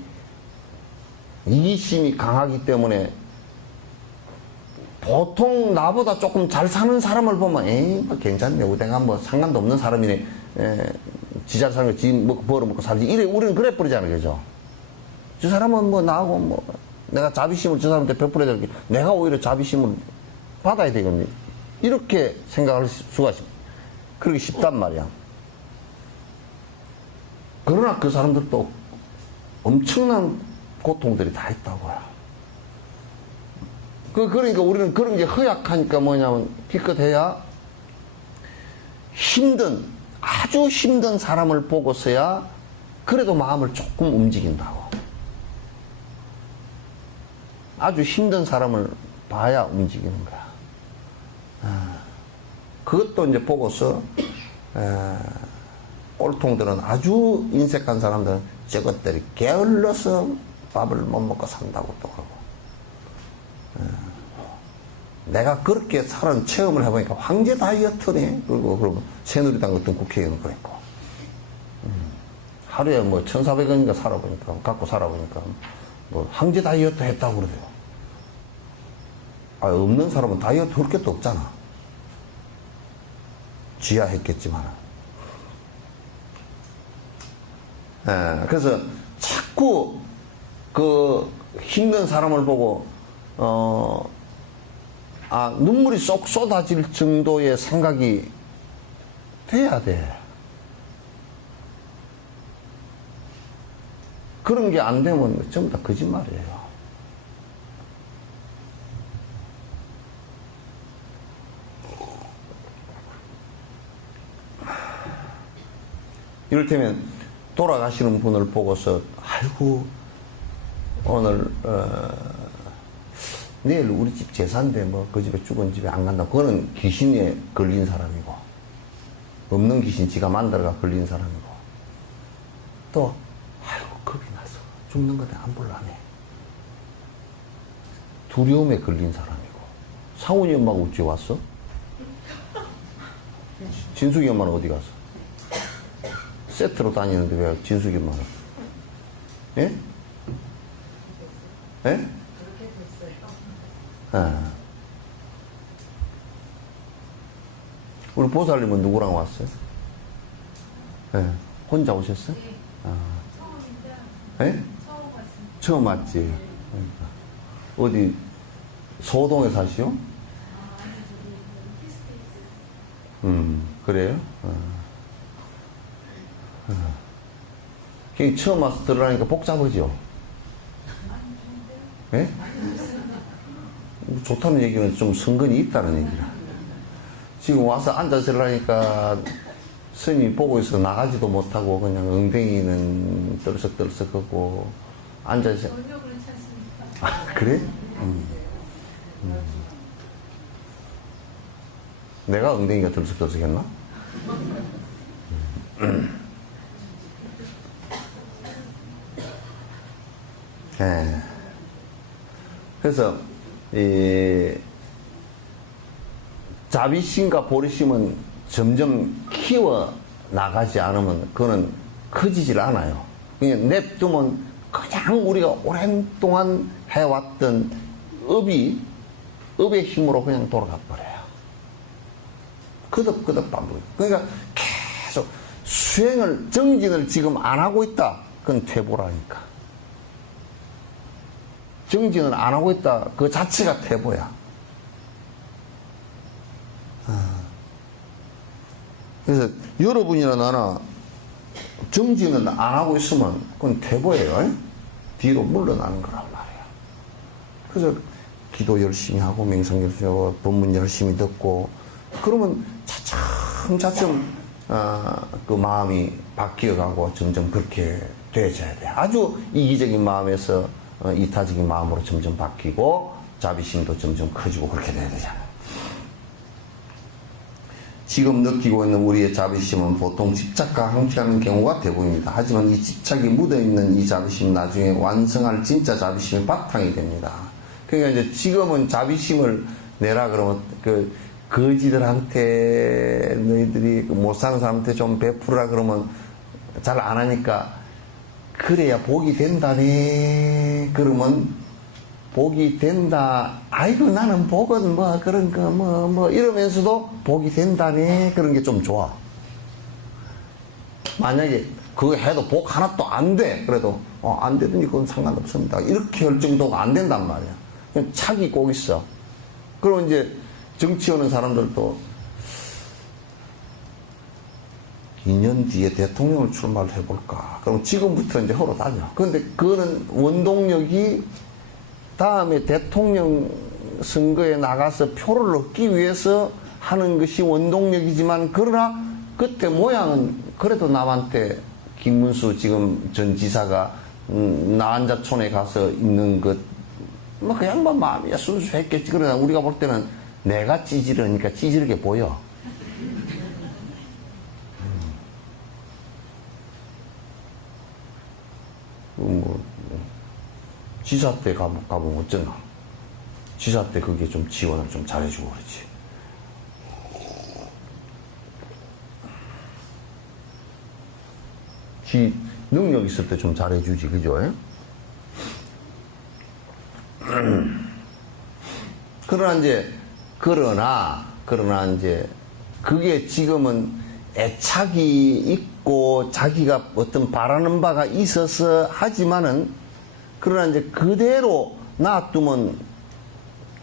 이기심이 강하기 때문에 보통 나보다 조금 잘 사는 사람을 보면 에이 뭐 괜찮네 내가 뭐 상관도 없는 사람이네 지 잘 사는 거 지 먹고 벌어먹고 살지 이래 우리는 그래 버리잖아요 그죠? 저 사람은 뭐 나하고 뭐 내가 자비심을 저 사람한테 베풀어야 될 게 내가 오히려 자비심을 받아야 되겠네 이렇게 생각할 수가 그러기 쉽단 말이야. 그러나 그 사람들도 엄청난 고통들이 다 있다고요. 그러니까 우리는 그런 게 허약하니까 뭐냐면 기껏해야 아주 힘든 사람을 보고서야 그래도 마음을 조금 움직인다고. 아주 힘든 사람을 봐야 움직이는 거야. 그것도 이제 보고서 꼴통들은 아주 인색한 사람들은 저것들이 게을러서 밥을 못 먹고 산다고 또 하고 내가 그렇게 사는 체험을 해보니까 황제 다이어트네 그러면 새누리당 같은 국회의원 그랬고 하루에 뭐 1,400원인가 갖고 살아보니까 뭐 황제 다이어트 했다고 그러대요. 없는 사람은 다이어트 할 것도 없잖아. 지야 했겠지만 그래서 자꾸 그 힘든 사람을 보고 눈물이 쏙 쏟아질 정도의 생각이 돼야 돼. 그런 게 안 되면 전부 다 거짓말이에요. 이를테면 돌아가시는 분을 보고서 아이고 오늘 내일 우리 집 제사인데 뭐 그 집에 죽은 집에 안 간다. 그거는 귀신에 걸린 사람이고 없는 귀신 지가 만들어가 걸린 사람이고 또 아이고 겁이 나서 죽는 건데 안 볼라네. 두려움에 걸린 사람이고. 상훈이 엄마가 어찌 왔어? 진숙이 엄마는 어디 갔어? 세트로 다니는데 왜 진숙이 엄마는? 예? 예? 그렇게 됐어요. 예. 우리 보살님은 누구랑 왔어요? 예. 혼자 오셨어요? 네. 아. 처음인데. 예? 처음 왔습니다. 처음 왔지. 그러니까. 어디 소동에 사시오? 아니 저기 피스테이스. 그래요? 그게 처음 와서 들어가니까 복잡하죠? 아니 예? 좋은데요? 좋다는 얘기는 좀 성근이 있다는 얘기라. 지금 와서 앉아서 하니까 스님이 보고 있어 나가지도 못하고 그냥 엉덩이는 떨썩떨썩하고 앉아서. 전혀 그렇지 않습니까? 아, 그래? 내가 엉덩이가 들썩들썩했나? 예. 그래서 이 자비심과 보리심은 점점 키워 나가지 않으면 그거는 커지질 않아요. 그냥 냅두면 그냥 우리가 오랜 동안 해왔던 업의 힘으로 그냥 돌아가 버려요. 거듭거듭 반복. 그러니까 계속 정진을 지금 안 하고 있다. 그건 퇴보라니까. 정진을 안 하고 있다. 그 자체가 퇴보야. 그래서 여러분이나 나나 정진을 안 하고 있으면 그건 퇴보예요. 뒤로 물러나는 거란 말이야. 그래서 기도 열심히 하고 명상 열심히 하고 법문 열심히 듣고 그러면 차츰차츰 그 마음이 바뀌어가고 점점 그렇게 되어져야 돼. 아주 이기적인 마음에서 이타적인 마음으로 점점 바뀌고 자비심도 점점 커지고 그렇게 돼야 되잖아. 지금 느끼고 있는 우리의 자비심은 보통 집착과 함께하는 경우가 대부분입니다. 하지만 이 집착이 묻어있는 이 자비심 나중에 완성할 진짜 자비심의 바탕이 됩니다. 그러니까 이제 지금은 자비심을 내라 그러면 거지들한테 너희들이 못 사는 사람한테 좀 베풀으라 그러면 잘 안 하니까 그래야 복이 된다네. 그러면 복이 된다. 아이고 나는 복은 뭐 그런 거 뭐 이러면서도 복이 된다네. 그런 게 좀 좋아. 만약에 그거 해도 복 하나도 안 돼. 그래도 안 되더니 그건 상관없습니다. 이렇게 할 정도가 안 된단 말이야. 그냥 착이 꼭 있어. 그러면 이제 정치하는 사람들도 2년 뒤에 대통령을 출마를 해볼까. 그럼 지금부터 이제 하러 다녀. 그런데 그거는 원동력이 다음에 대통령 선거에 나가서 표를 얻기 위해서 하는 것이 원동력이지만 그러나 그때 모양은 그래도 남한테 김문수 지금 전 지사가 나한자촌에 가서 있는 것 뭐 그 양반 마음이야 순수했겠지. 그러나 우리가 볼 때는 내가 찌질하니까 찌질하게 보여. 지사 때 가보면 어쩌나. 지사 때 그게 좀 지원을 좀 잘해주고 그러지. 지 능력 있을 때 좀 잘해주지, 그죠? 그러나 이제 그게 지금은 애착이 있고 자기가 어떤 바라는 바가 있어서 하지만은 그러나 이제 그대로 놔두면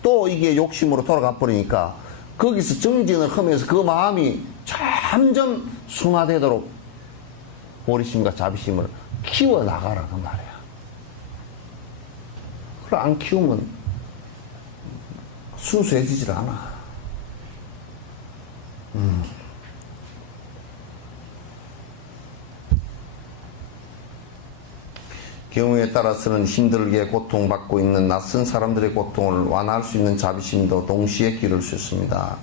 또 이게 욕심으로 돌아가 버리니까 거기서 정진을 하면서 그 마음이 점점 순화되도록 보리심과 자비심을 키워나가라 그 말이야. 그걸 안 키우면 순수해지질 않아. 경우에 따라서는 힘들게 고통받고 있는 낯선 사람들의 고통을 완화할 수 있는 자비심도 동시에 기를 수 있습니다.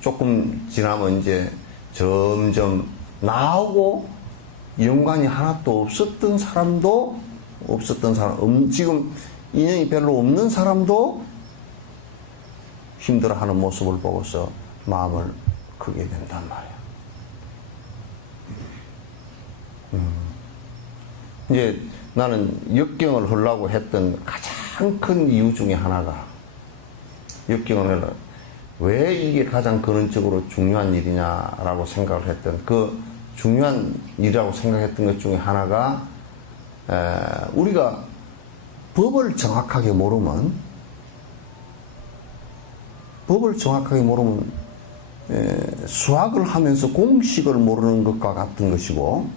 조금 지나면 이제 점점 나하고 연관이 하나도 없었던 사람도, 지금 인연이 별로 없는 사람도 힘들어하는 모습을 보고서 마음을 크게 된단 말이야. 이제 나는 역경을 하려고 했던 가장 큰 이유 중에 하나가, 역경을 왜 이게 가장 근원적으로 중요한 일이냐라고 생각을 했던, 그 중요한 일이라고 생각했던 것 중에 하나가, 우리가 법을 정확하게 모르면 수학을 하면서 공식을 모르는 것과 같은 것이고,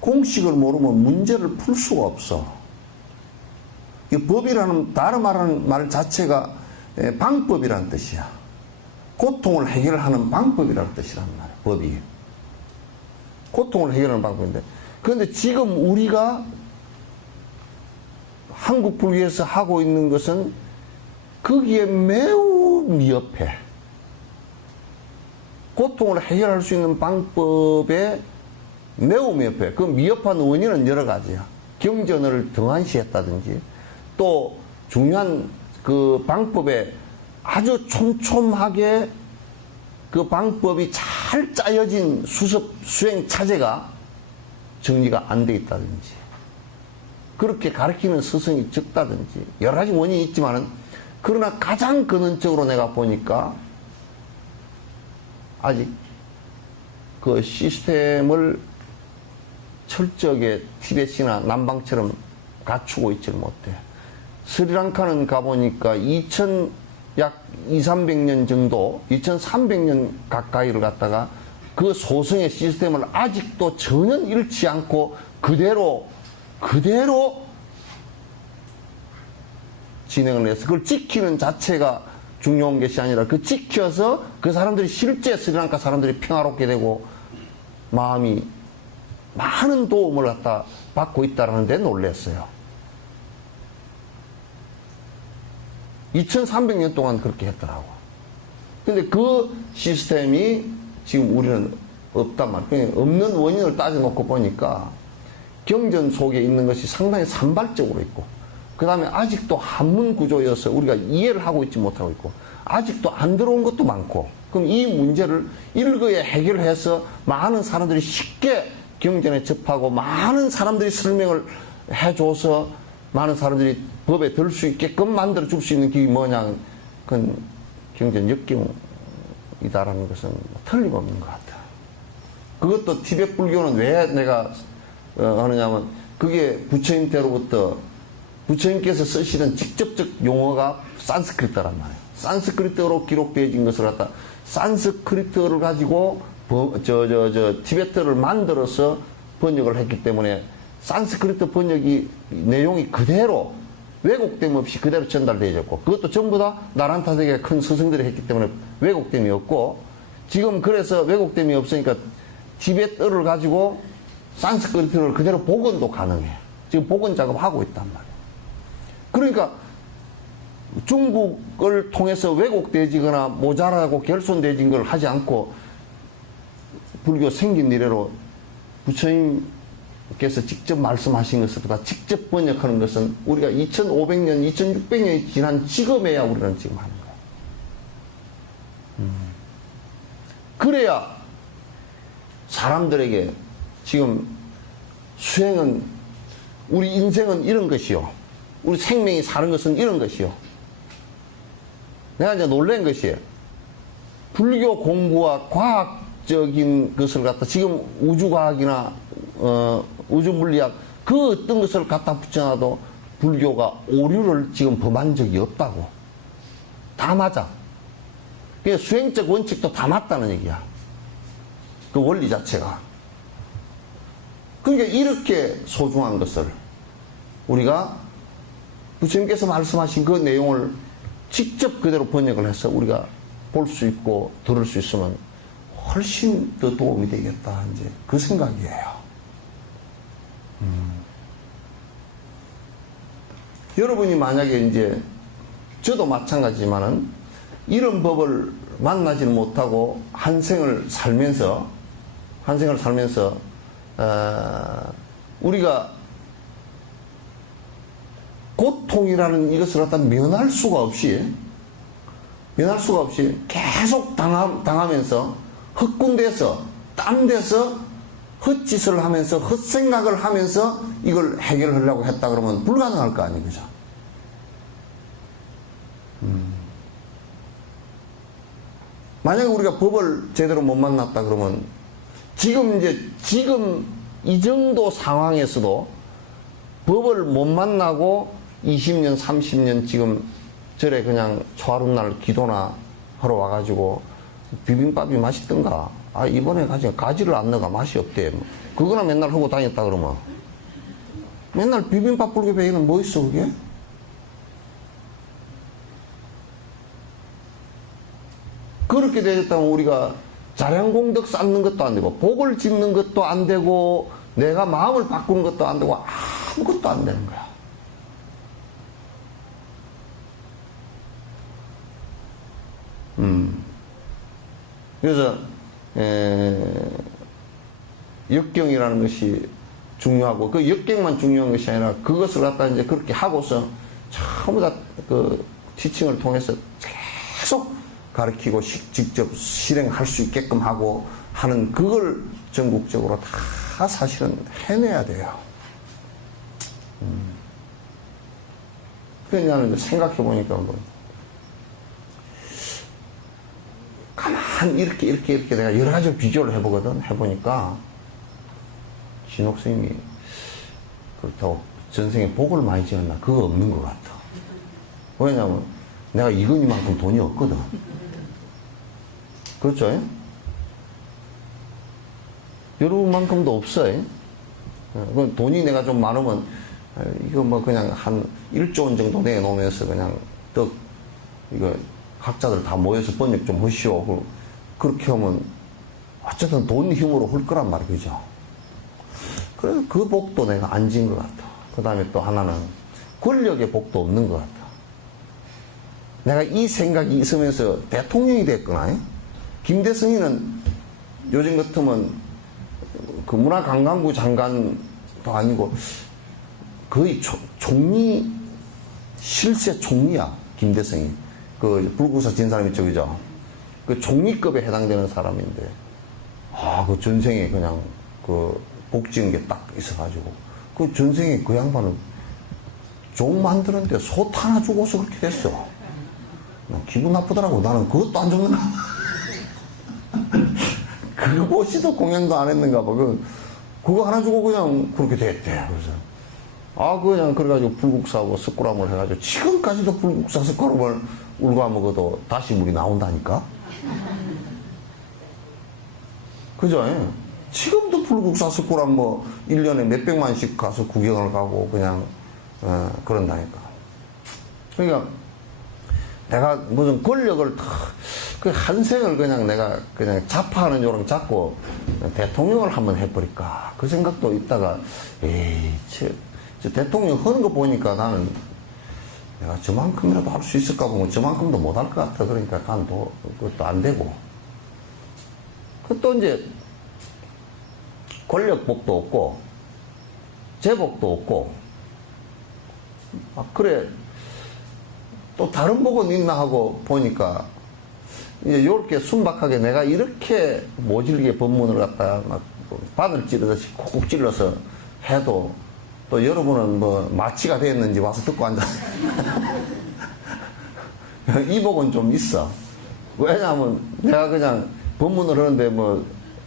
공식을 모르면 문제를 풀 수가 없어. 이 법이라는, 다른 말하는 말 자체가 방법이라는 뜻이야. 고통을 해결하는 방법이라는 뜻이란 말이야, 법이. 고통을 해결하는 방법인데. 그런데 지금 우리가 한국 불교에서 하고 있는 것은 거기에 매우 미흡해. 고통을 해결할 수 있는 방법에 매우 미흡해. 그 미흡한 원인은 여러 가지야. 경전을 등한시했다든지, 또 중요한 그 방법에 아주 촘촘하게 그 방법이 잘 짜여진 수행 차제가 정리가 안 돼 있다든지, 그렇게 가르치는 스승이 적다든지, 여러 가지 원인이 있지만은, 그러나 가장 근원적으로 내가 보니까 아직 그 시스템을 철저하게 티벳이나 남방처럼 갖추고 있지를 못해. 스리랑카는 가보니까 약 2,300년 정도, 2,300년 가까이를 갖다가 그 소승의 시스템을 아직도 전혀 잃지 않고 그대로 진행을 해서 그걸 지키는 자체가 중요한 것이 아니라, 그 지켜서 그 사람들이 실제 스리랑카 사람들이 평화롭게 되고 마음이 많은 도움을 갖다 받고 있다는 데 놀랐어요. 2300년 동안 그렇게 했더라고. 근데 그 시스템이 지금 우리는 없단 말이에요. 없는 원인을 따져놓고 보니까 경전 속에 있는 것이 상당히 산발적으로 있고, 그 다음에 아직도 한문 구조여서 우리가 이해를 하고 있지 못하고 있고, 아직도 안 들어온 것도 많고, 그럼 이 문제를 일거에 해결해서 많은 사람들이 쉽게 경전에 접하고, 많은 사람들이 설명을 해줘서 많은 사람들이 법에 들 수 있게끔 만들어 줄 수 있는 길이 뭐냐, 그건 경전 역경이다라는 것은 틀림없는 것 같아. 그것도 티벳 불교는 왜 내가 하느냐면, 그게 부처님 때로부터 부처님께서 쓰시던 직접적 용어가 산스크리트란 말이에요. 산스크리트로 기록되어진 것을 갖다 산스크리트를 가지고 티베트를 만들어서 번역을 했기 때문에, 산스크리트 번역이 내용이 그대로 왜곡됨 없이 그대로 전달되어졌고, 그것도 전부 다 나란타석의 큰 스승들이 했기 때문에 왜곡됨이 없고, 지금 그래서 왜곡됨이 없으니까 티베트를 가지고 산스크리트를 그대로 복원도 가능해. 지금 복원 작업하고 있단 말이에요. 그러니까 중국을 통해서 왜곡되지거나 모자라고 결손되진 걸 하지 않고, 불교 생긴 이래로 부처님께서 직접 말씀하신 것보다 직접 번역하는 것은 우리가 2500년, 2600년이 지난 지금에야 우리는 지금 하는 거야. 그래야 사람들에게 지금 수행은, 우리 인생은 이런 것이요, 우리 생명이 사는 것은 이런 것이요. 내가 이제 놀란 것이에요. 불교 공부와 과학적인 것을 갖다 지금 우주과학이나 우주물리학 그 어떤 것을 갖다 붙여놔도 불교가 오류를 지금 범한 적이 없다고. 다 맞아. 그 수행적 원칙도 다 맞다는 얘기야. 그 원리 자체가. 그러니까 이렇게 소중한 것을 우리가 부처님께서 말씀하신 그 내용을 직접 그대로 번역을 해서 우리가 볼 수 있고 들을 수 있으면 훨씬 더 도움이 되겠다. 이제 그 생각이에요. 여러분이 만약에 이제 저도 마찬가지지만은 이런 법을 만나지 못하고 한 생을 살면서 우리가 고통이라는 이것을 갖다 면할 수가 없이 계속 당하면서 헛군데서 딴 데서 헛짓을 하면서 헛생각을 하면서 이걸 해결하려고 했다 그러면 불가능할 거 아니에요. 그죠? 만약에 우리가 법을 제대로 못 만났다 그러면 지금 이 정도 상황에서도 법을 못 만나고 20년, 30년 지금 절에 그냥 초하룻날 기도나 하러 와가지고 비빔밥이 맛있던가? 아, 이번에 가지를 안 넣어가 맛이 없대. 그거나 맨날 하고 다녔다 그러면. 맨날 비빔밥 불고배에는 뭐 있어, 그게? 그렇게 되었다면 우리가 자량공덕 쌓는 것도 안 되고, 복을 짓는 것도 안 되고, 내가 마음을 바꾸는 것도 안 되고, 아무것도 안 되는 거야. 그래서 역경이라는 것이 중요하고 그 역경만 중요한 것이 아니라 그것을 갖다 이제 그렇게 하고서 전부 다 그 티칭을 통해서 계속 가르치고 직접 실행할 수 있게끔 하고 하는 그걸 전국적으로 다 사실은 해내야 돼요. 그냥 생각해 보니까 뭐 가만히 이렇게 내가 여러 가지 비교를 해보거든. 해보니까 진옥 스님이 그렇다고 전생에 복을 많이 지었나? 그거 없는 것 같아. 왜냐면 내가 이건희만큼 돈이 없거든. 그렇죠? 여러분만큼도 없어요. 돈이 내가 좀 많으면 이거 뭐 그냥 한 1조 원 정도 내놓으면서 그냥 이거 학자들 다 모여서 번역 좀 하시오. 그렇게 하면 어쨌든 돈 힘으로 할 거란 말이죠. 그래서 그 복도 내가 안 진 것 같아. 그 다음에 또 하나는 권력의 복도 없는 것 같아. 내가 이 생각이 있으면서 대통령이 됐거나, 김대성이는 요즘 같으면 그 문화관광부 장관도 아니고 거의 총리, 실세 총리야, 김대성이. 그 불국사 진 사람이 저기죠. 그 종리급에 해당되는 사람인데, 그 전생에 그냥 그 복 지은 게 딱 있어가지고, 그 전생에 그 양반은 종 만드는데 소 하나 주고서 그렇게 됐어. 기분 나쁘더라고. 나는 그것도 안 줬는가. 그것이도 공양도 안 했는가 봐. 그거 하나 주고 그냥 그렇게 됐대. 그래서. 그냥 그래가지고 불국사하고 석굴암을 해가지고 지금까지도 불국사 석굴암을 울고 먹어도 다시 물이 나온다니까? 그죠? 지금도 불국사 석굴암 1년에 몇백만씩 가서 구경을 가고 그냥, 그런다니까. 그러니까 내가 무슨 권력을 그 한생을 그냥 내가 그냥 자파하는 요령 잡고 대통령을 한번 해버릴까. 그 생각도 있다가, 저 대통령 하는 거 보니까 나는 내가 저만큼이라도 할 수 있을까 보면 저만큼도 못 할 것 같아. 그러니까 그것도 안 되고. 또 이제 권력복도 없고 제복도 없고 그래 또 다른 복은 있나 하고 보니까 이제 요렇게 순박하게 내가 이렇게 모질게 법문을 갖다가 막 바늘 찌르듯이 콕콕 찔러서 해도 또 여러분은 마취가 됐는지 와서 듣고 앉아. 이 복은 좀 있어. 왜냐하면 내가 그냥 법문을 하는데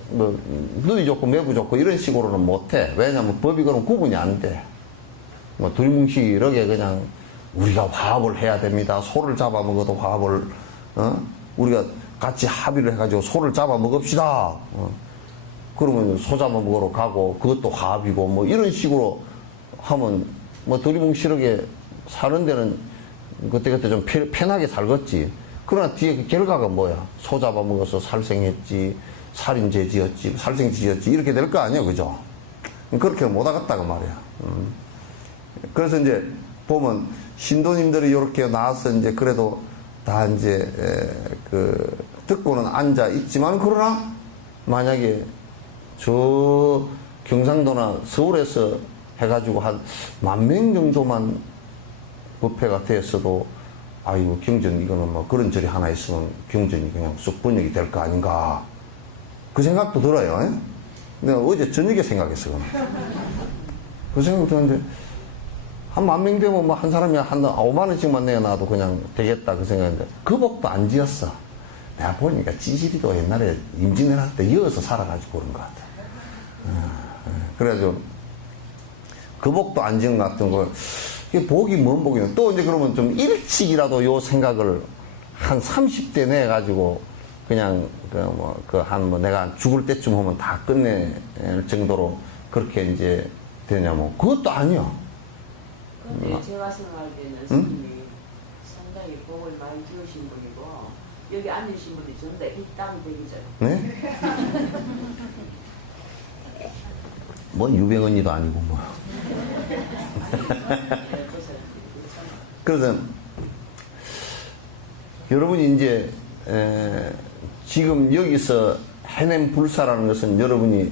눈이 좋고 매부 좋고 이런 식으로는 못해. 왜냐하면 법이 그럼 구분이 안 돼. 두리뭉실하게 그냥 우리가 화합을 해야 됩니다. 소를 잡아먹어도 화합을, 우리가 같이 합의를 해가지고 소를 잡아먹읍시다. 그러면 소 잡아먹으러 가고 그것도 화합이고 이런 식으로 하면 두리뭉실하게 사는 데는 그때그때 좀 편하게 살겠지. 그러나 뒤에 그 결과가 뭐야? 소 잡아먹어서 살생했지, 살인죄지었지, 살생죄지었지, 이렇게 될 거 아니야, 그죠? 그렇게 못하겠다고 말이야. 그래서 이제 보면 신도님들이 이렇게 나와서 이제 그래도 다 이제 듣고는 앉아 있지만, 그러나 만약에 저 경상도나 서울에서 해가지고 한 10,000명 정도만 부패가 됐어도, 아이고, 경전, 이거는 뭐 그런 절이 하나 있으면 경전이 그냥 쑥 번역이 될 거 아닌가. 그 생각도 들어요. 에? 내가 어제 저녁에 생각했어. 그 생각 드는데, 한 10,000명 되면 뭐 한 사람이 한 5만원씩만 내놔도 그냥 되겠다. 그 생각인데, 그 복도 안 지었어. 내가 보니까 찌질이도 옛날에 임진왜란 할 때 이어서 살아가지고 그런 것 같아. 그래가지고, 그 복도 안 지은 것 같은 걸, 이게 복이 뭔 복이냐. 또 이제 그러면 좀 일찍이라도 요 생각을 한 30대 내가지고 그냥 내가 죽을 때쯤 하면 다 끝낼 정도로 그렇게 이제 되냐면 그것도 아니야. 근데 제가 생각하기에는 스님이 상당히 복을 많이 주신 분이고 여기 앉으신 분이 전부 다 일당 백이잖아요. 네? 뭐 유병언니도 아니고 뭐. 그래서 여러분이 이제 지금 여기서 해낸 불사라는 것은 여러분이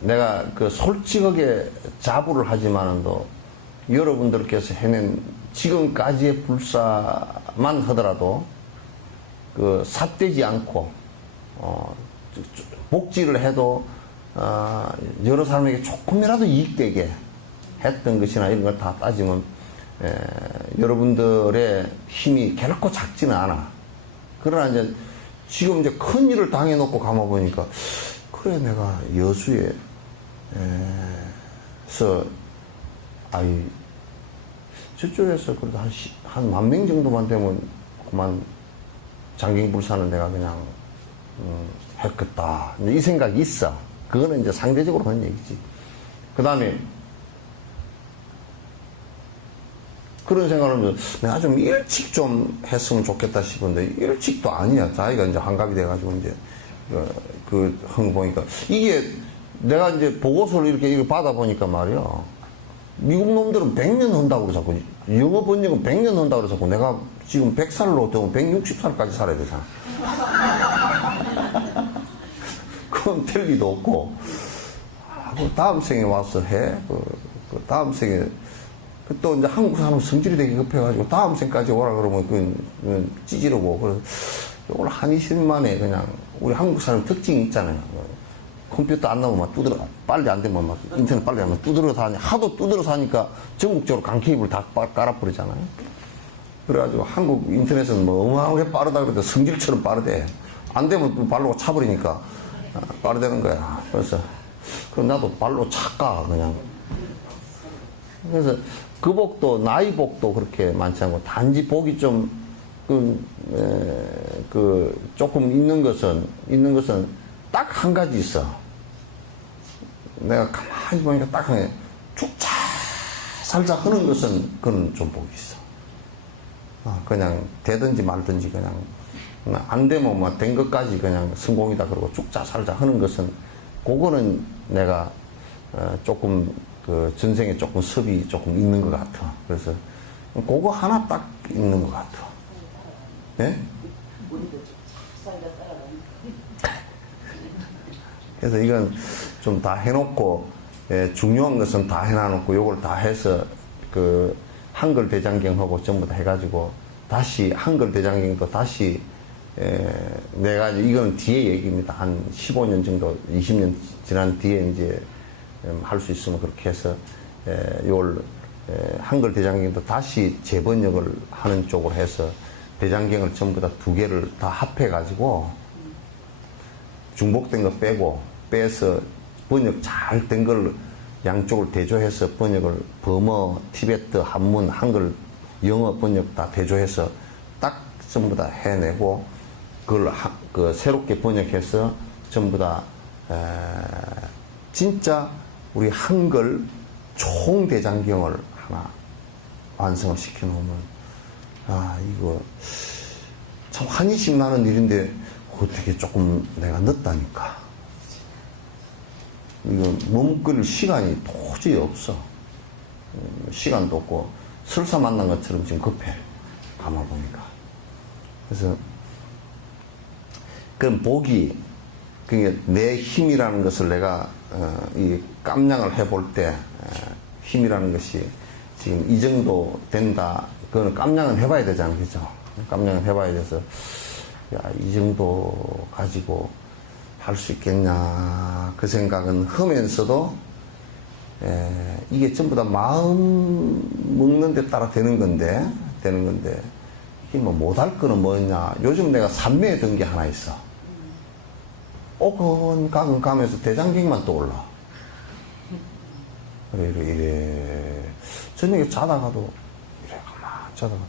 내가 그 솔직하게 자부를 하지만도 여러분들께서 해낸 지금까지의 불사만 하더라도 그 삿되지 않고 복지를 해도 여러 사람에게 조금이라도 이익되게 했던 것이나 이런 걸 다 따지면 여러분들의 힘이 결코 작지는 않아. 그러나 이제 지금 이제 큰 일을 당해놓고 감아보니까 그래 내가 여수에서 저쪽에서 그래도 한 10,000명 정도만 되면 그만 장경불사는 내가 그냥 했겠다. 이 생각이 있어. 그거는 이제 상대적으로 하는 얘기지. 그 다음에 그런 생각을 하면 내가 좀 일찍 좀 했으면 좋겠다 싶은데 일찍도 아니야. 자기가 이제 한갑이 돼가지고 이제 한 거 보니까 이게 내가 이제 보고서를 이렇게 받아보니까 말이야. 미국 놈들은 100년 한다고 그래서 자꾸 영어 번역은 100년 한다고 그래서 자꾸 내가 지금 100살로 되면 160살까지 살아야 되잖아. 그건 될 리도 없고 다음 생에 와서 해. 그 다음 생에 또 이제 한국 사람 성질이 되게 급해가지고 다음 생까지 오라 그러면 그건 찌질하고 그래서 이걸 한 20년 만에 그냥 우리 한국 사람 특징이 있잖아요. 컴퓨터 안 나오면 막 두드러 빨리 안 되면 막 인터넷 빨리 하면 두드러 사니 하도 두드러 사니까 전국적으로 강케이블 다 깔아버리잖아요. 그래가지고 한국 인터넷은 뭐 어마어마하게 빠르다 그래도 성질처럼 빠르대. 안 되면 또 발로 차버리니까 빠르다는 거야. 그래서 그럼 나도 발로 차까 그냥. 그래서 그 복도 나이 복도 그렇게 많지 않고 단지 복이 좀 조금 있는 것은 딱 한 가지 있어. 내가 가만히 보니까 딱 한 개. 죽자 살자 하는 것은 그건 좀 복이 있어. 그냥 되든지 말든지 그냥 안 되면 뭐 된 것까지 그냥 성공이다 그러고 죽자 살자 하는 것은 그거는 내가 조금 그 전생에 조금 섭이 조금 있는 것 같아. 그래서 그거 하나 딱 있는 것 같아. 예? 그래서 이건 좀 다 해놓고 중요한 것은 다 해놔놓고 요걸 다 해서 그 한글 대장경하고 전부 다 해가지고 다시 한글 대장경도 다시 내가 이건 뒤에 얘기입니다. 한 15년 정도 20년 지난 뒤에 이제 할 수 있으면 그렇게 해서 요걸 한글 대장경도 다시 재번역을 하는 쪽으로 해서 대장경을 전부 다 2개를 다 합해가지고 중복된 거 빼서 번역 잘 된 걸 양쪽을 대조해서 번역을 범어, 티베트, 한문, 한글, 영어 번역 다 대조해서 딱 전부 다 해내고 그걸 새롭게 번역해서 전부 다 진짜 우리 한글 총대장경을 하나 완성을 시켜놓으면, 이거 참 한이씩 나는 일인데, 어떻게 조금 내가 늦다니까. 이거 머뭇거릴 시간이 도저히 없어. 시간도 없고, 설사 만난 것처럼 지금 급해. 가만보니까. 그래서, 그럼 복이, 그러니까 내 힘이라는 것을 내가, 이 깜냥을 해볼 때, 힘이라는 것이 지금 이 정도 된다. 그거는 깜냥은 해봐야 되잖아. 그죠? 깜냥은 해봐야 돼서, 야, 이 정도 가지고 할 수 있겠냐. 그 생각은 하면서도, 이게 전부 다 마음 먹는 데 따라 되는 건데, 이게 뭐 못할 거는 뭐였냐. 요즘 내가 산매에 든 게 하나 있어. 오근가근 가면서 대장경만 떠올라. 이래. 저녁에 자다가도, 이래, 가만 자다가,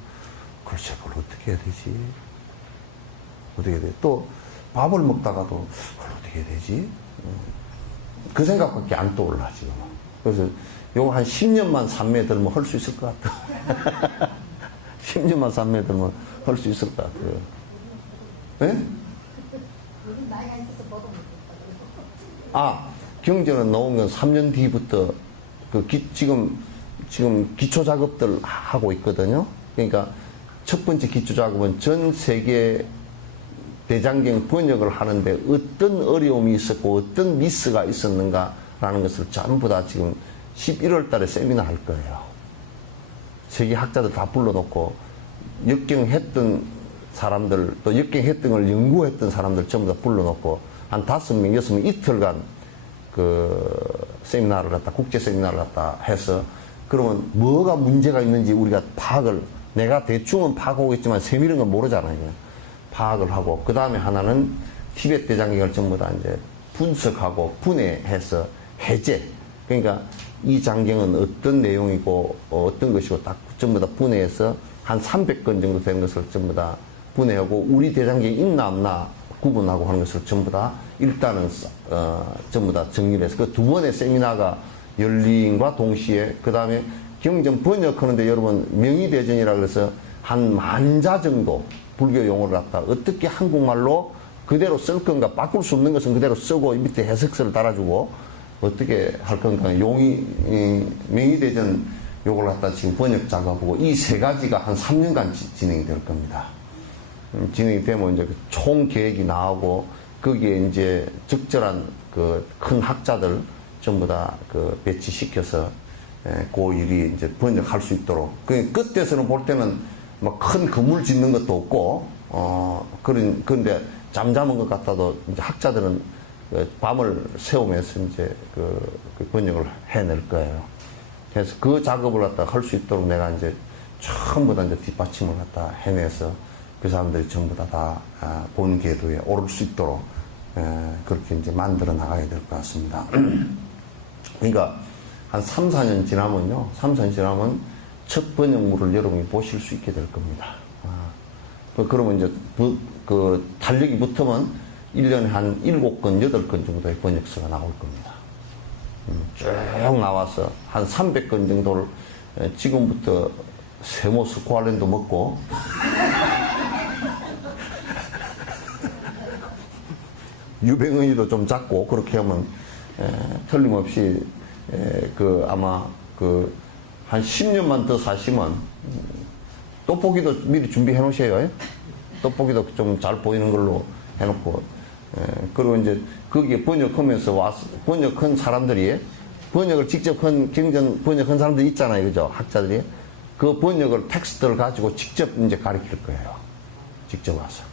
글쎄, 그걸 어떻게 해야 되지? 어떻게 해야 돼? 또, 밥을 먹다가도, 그걸 어떻게 해야 되지? 그 생각밖에 안 떠올라, 지금. 그래서, 요거 한 10년만 산매에 들면 할 수 있을 것 같아. 10년만 산매에 들면 할 수 있을 것 같아요. 예? 경제는 나온 건 3년 뒤부터 지금 기초 작업들 하고 있거든요. 그러니까 첫 번째 기초 작업은 전 세계 대장경 번역을 하는데 어떤 어려움이 있었고 어떤 미스가 있었는가라는 것을 전부 다 지금 11월 달에 세미나 할 거예요. 세계 학자들 다 불러놓고 역경했던 사람들 또 역경했던 걸 연구했던 사람들 전부 다 불러놓고 한 5명, 6명 이틀간 그 세미나를 갖다 국제 세미나를 갖다 해서 그러면 뭐가 문제가 있는지 우리가 파악을 내가 대충은 파악하고 있지만 세밀한 건 모르잖아요. 파악을 하고 그 다음에 하나는 티베트 대장경을 전부 다 이제 분석하고 분해해서 해제. 그러니까 이 장경은 어떤 내용이고 어떤 것이고 딱 전부 다 분해해서 한 300건 정도 되는 것을 전부 다 분해하고 우리 대장경이 있나 없나 구분하고 하는 것을 전부 다 일단은 전부 다 정리를 해서 그 두 번의 세미나가 열림과 동시에 그 다음에 경전 번역하는데 여러분 명의대전이라 그래서 한 10,000자 정도 불교 용어를 갖다 어떻게 한국말로 그대로 쓸 건가 바꿀 수 없는 것은 그대로 쓰고 밑에 해석서를 달아주고 어떻게 할 건가 명의대전 요걸 갖다 지금 번역 작업하고 이 세 가지가 한 3년간 진행이 될 겁니다. 진행이 되면 이제 총 계획이 나오고 거기에 이제 적절한 그 큰 학자들 전부 다 그 배치시켜서 그 일이 이제 번역할 수 있도록. 그 끝에서는 볼 때는 뭐 큰 건물 짓는 것도 없고 그런데 잠잠한 것 같아도 이제 학자들은 그 밤을 새우면서 이제 그 번역을 해낼 거예요. 그래서 그 작업을 갖다 할 수 있도록 내가 이제 전부 다 이제 뒷받침을 갖다 해내서 그 사람들이 전부 다 본 궤도에 오를 수 있도록 그렇게 이제 만들어 나가야 될 것 같습니다. 그러니까 한 3, 4년 지나면요. 3, 4년 지나면 첫 번역물을 여러분이 보실 수 있게 될 겁니다. 그러면 이제 그 달력이 붙으면 1년에 한 7건, 8건 정도의 번역서가 나올 겁니다. 쭉 나와서 한 300건 정도를 지금부터 세모 스코알렌도 먹고 유병은이도 좀 작고 그렇게 하면 틀림없이 아마 한 10년만 더 사시면 떡볶이도 미리 준비해 놓으셔요. 떡볶이도 좀 잘 보이는 걸로 해놓고 그리고 이제 거기에 번역하면서 와서 번역한 사람들이 번역을 직접 한 경전 번역한 사람들이 있잖아요. 그죠? 학자들이 그 번역을 텍스트를 가지고 직접 이제 가르칠 거예요. 직접 와서.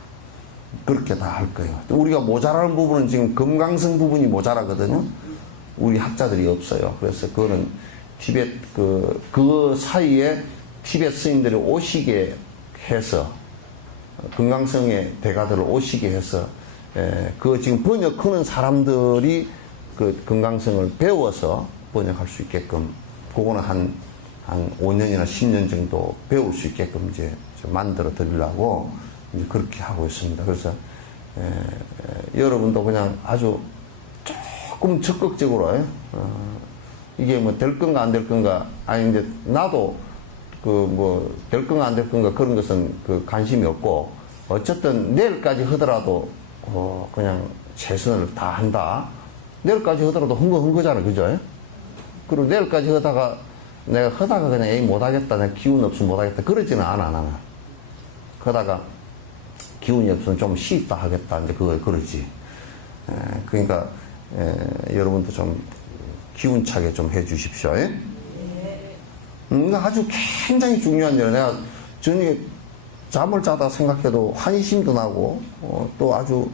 그렇게 다 할 거예요. 우리가 모자라는 부분은 지금 금강성 부분이 모자라거든요. 우리 학자들이 없어요. 그래서 그거는 티베트 그 사이에 티베트 스님들이 오시게 해서 금강성의 대가들을 오시게 해서 그 지금 번역하는 사람들이 그 금강성을 배워서 번역할 수 있게끔 그거는 한 5년이나 10년 정도 배울 수 있게끔 이제 만들어 드리려고 이제 그렇게 하고 있습니다. 그래서 여러분도 그냥 아주 조금 적극적으로 이게 뭐 될 건가 안 될 건가 아니 이제 나도 될 건가 안 될 건가 그런 것은 관심이 없고, 어쨌든 내일까지 하더라도, 그냥 최선을 다 한다. 내일까지 하더라도 한 거잖아. 그죠? 그리고 내일까지 하다가, 내가 하다가 그냥 에이 못하겠다. 내가 기운 없으면 못하겠다. 그러지는 않아, 나는. 하다가 기운이 없으면 좀 쉬었다 하겠다. 이제 그러지. 그러니까, 여러분도 좀 기운차게 좀 해 주십시오. 아주 굉장히 중요한 일. 내가 저녁에 잠을 자다 생각해도 환심도 나고, 또 아주,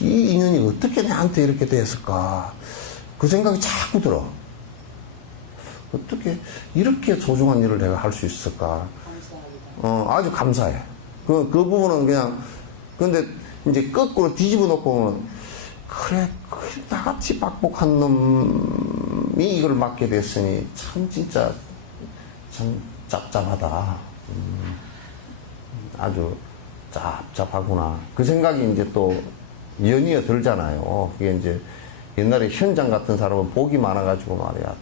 이 인연이 어떻게 나한테 이렇게 됐을까. 그 생각이 자꾸 들어. 어떻게 이렇게 소중한 일을 내가 할 수 있을까. 감사합니다. 아주 감사해. 그 부분은 그냥, 근데 이제 거꾸로 뒤집어 놓고 보면, 그래, 나같이 빡복한 놈이 이걸 맡게 됐으니 참 진짜 참 짭짭하다. 아주 짭짭하구나. 그 생각이 이제 또 연이어 들잖아요. 그게 이제 옛날에 현장 같은 사람은 복이 많아가지고 말이야. 다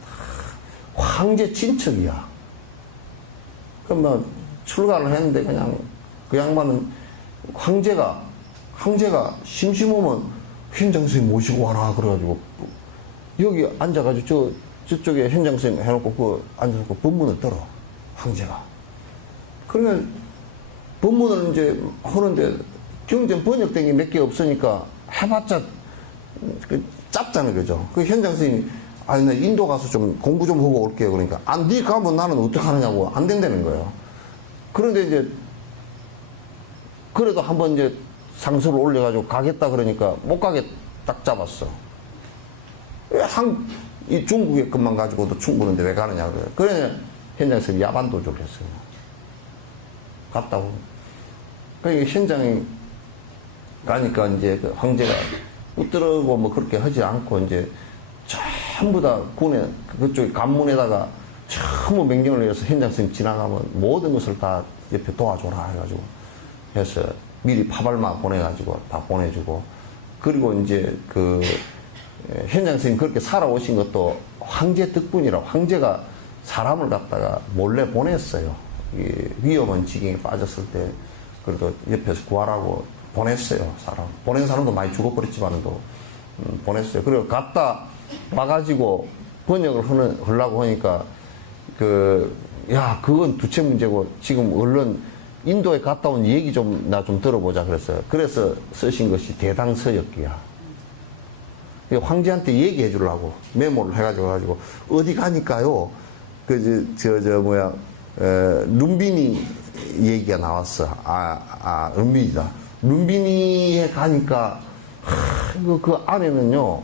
황제 친척이야. 그럼 뭐 출가를 했는데 그냥 그 양반은 황제가 심심하면 현장 선생님 모시고 와라 그래가지고 여기 앉아가지고 저쪽에 현장 선생님 해놓고 앉아서 법문을 들어. 황제가. 그러면 법문을 이제 하는데 경전 번역된 게 몇 개 없으니까 해봤자 짧잖아요. 그죠? 그 현장 선생님이 아니 나 인도 가서 좀 공부 좀 하고 올게요. 그러니까 네 가면 나는 어떡하느냐고 안 된다는 거예요. 그런데 이제 그래도 한번 이제 상수를 올려가지고 가겠다 그러니까 못 가게 딱 잡았어. 이 중국의 것만 가지고도 충분한데 왜 가느냐 그래요. 그래 현장에서 야반 도주를 했어요. 갔다고. 그러니까 현장에 가니까 이제 그 황제가 웃더라고 뭐 그렇게 하지 않고 이제 전부 다 군에 그쪽에 관문에다가 전부 명령을 내려서 현장 선생님 지나가면 모든 것을 다 옆에 도와줘라 해가지고 해서 미리 파발마 보내가지고 다 보내주고 그리고 이제 그 현장 선생님 그렇게 살아오신 것도 황제 덕분이라 황제가 사람을 갖다가 몰래 보냈어요. 위험한 지경에 빠졌을 때 그래도 옆에서 구하라고 보냈어요. 보낸 사람도 많이 죽어버렸지만도 보냈어요. 그리고 갔다 와가지고 번역을 하려고 하니까 그건 두체 문제고 지금 얼른 인도에 갔다 온 얘기 나 좀 들어보자 그랬어요. 그래서 쓰신 것이 대당서역기야. 황제한테 얘기해 주려고 메모를 해가지고 어디 가니까요. 룸비니 얘기가 나왔어. 룸비니다. 룸비니에 가니까 그 안에는요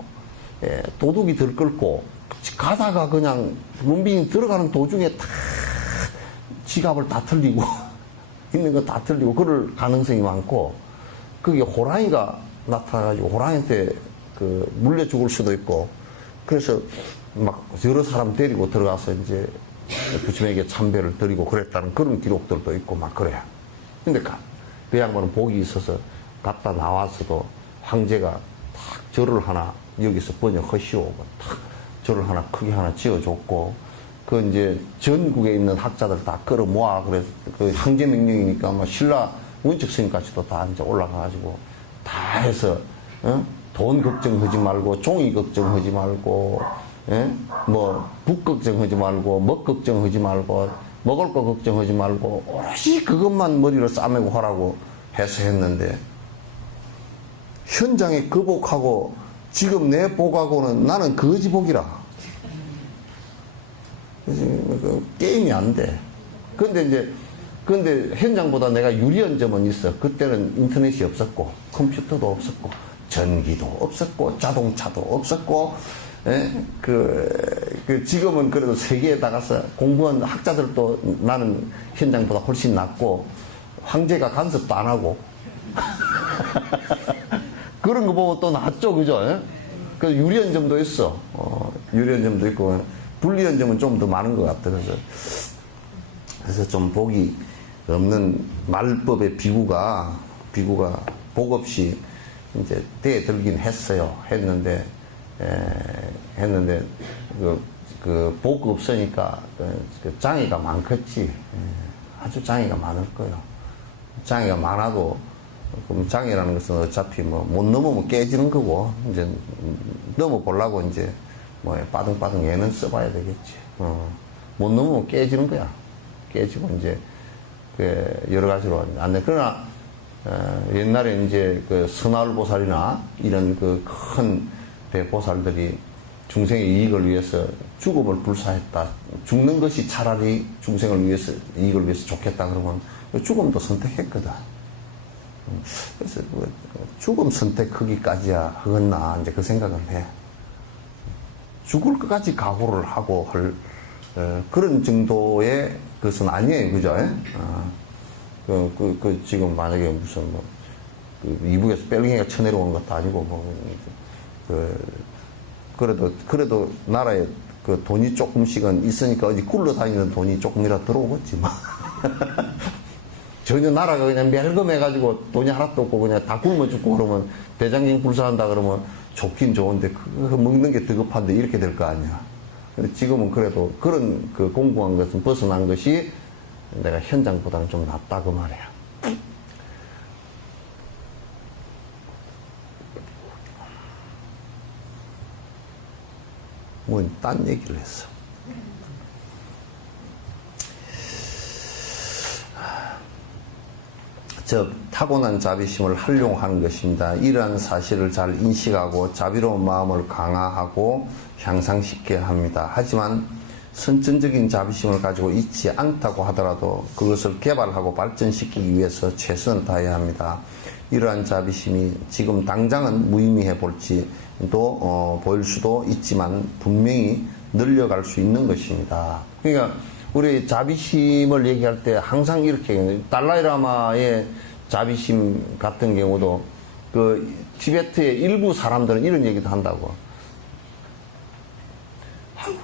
도둑이 들끓고 가다가 그냥 룸비니 들어가는 도중에 다 지갑을 다 틀리고 있는 거 다 틀리고 그럴 가능성이 많고 그게 호랑이가 나타나가지고 호랑이한테 물려 죽을 수도 있고 그래서 막 여러 사람 데리고 들어가서 이제 부처님에게 참배를 드리고 그랬다는 그런 기록들도 있고 막 그래. 근데 그 양반은 복이 있어서 갔다 나왔어도 황제가 탁 절을 하나 여기서 번역하시오. 탁 절을 하나 크게 하나 지어줬고 그 이제 전국에 있는 학자들 다 끌어 모아 그래서 그 황제 명령이니까 뭐 신라 원칙 스님까지도 다 이제 올라가가지고 다 해서 돈 걱정하지 말고 종이 걱정하지 말고 뭐 북 걱정하지 말고 먹 걱정하지 말고 먹을 거 걱정하지 말고 오롯이 그것만 머리를 싸매고 하라고 해서 했는데 현장에 그 복하고 지금 내 복하고는 나는 거지복이라 게임이 안 돼. 근데 현장보다 내가 유리한 점은 있어. 그때는 인터넷이 없었고 컴퓨터도 없었고 전기도 없었고 자동차도 없었고 지금은 그래도 세계에 나가서 공부한 학자들도 나는 현장보다 훨씬 낫고 황제가 간섭도 안 하고 그런 거 보고 또 낫죠. 그죠? 그 유리한 점도 있어. 유리한 점도 있고 불리한 점은 좀 더 많은 것 같아. 그래서 좀 복이 없는 말법의 비구가 복 없이 이제 대들긴 했는데 그 복이 없으니까 그 장애가 많겠지. 아주 장애가 많을 거예요. 장애가 많아도 그럼 장애라는 것은 어차피 뭐 못 넘으면 깨지는 거고 이제 넘어보려고 이제 뭐 빠등빠등 얘는 써봐야 되겠지. 못 넘으면 깨지는 거야. 깨지고 이제 그 여러 가지로 안 돼. 그러나 옛날에 이제 그 선하울보살이나 이런 그 큰 대보살들이 중생의 이익을 위해서 죽음을 불사했다. 죽는 것이 차라리 중생을 위해서, 이익을 위해서 좋겠다. 그러면 죽음도 선택했거든. 그래서 그 죽음 선택하기까지야 하겠나, 이제 그 생각을 해. 죽을 것까지 각오를 하고 할, 그런 정도의 것은 아니에요. 그죠? 지금 만약에 무슨 뭐, 이북에서 뺑이가 쳐내려오는 것도 아니고, 그래도 나라에 그 돈이 조금씩은 있으니까 어디 굴러다니는 돈이 조금이라도 들어오겠지, 뭐. 전혀 나라가 그냥 멸검해가지고 돈이 하나도 없고 그냥 다 굶어 죽고 그러면 대장경 불사한다 그러면 좋긴 좋은데 그거 먹는 게 더 급한데 이렇게 될 거 아니야. 근데 지금은 그래도 그런 그 공부한 것은 벗어난 것이 내가 현장보다는 좀 낫다 그 말이야. 뭐 딴 얘기를 했어. 즉 타고난 자비심을 활용하는 것입니다. 이러한 사실을 잘 인식하고 자비로운 마음을 강화하고 향상시켜야 합니다. 하지만 선천적인 자비심을 가지고 있지 않다고 하더라도 그것을 개발하고 발전시키기 위해서 최선을 다해야 합니다. 이러한 자비심이 지금 당장은 무의미해 볼지도 보일 수도 있지만 분명히 늘려갈 수 있는 것입니다. 그러니까 우리 자비심을 얘기할 때 항상 이렇게 달라이라마의 자비심 같은 경우도 그 티베트의 일부 사람들은 이런 얘기도 한다고.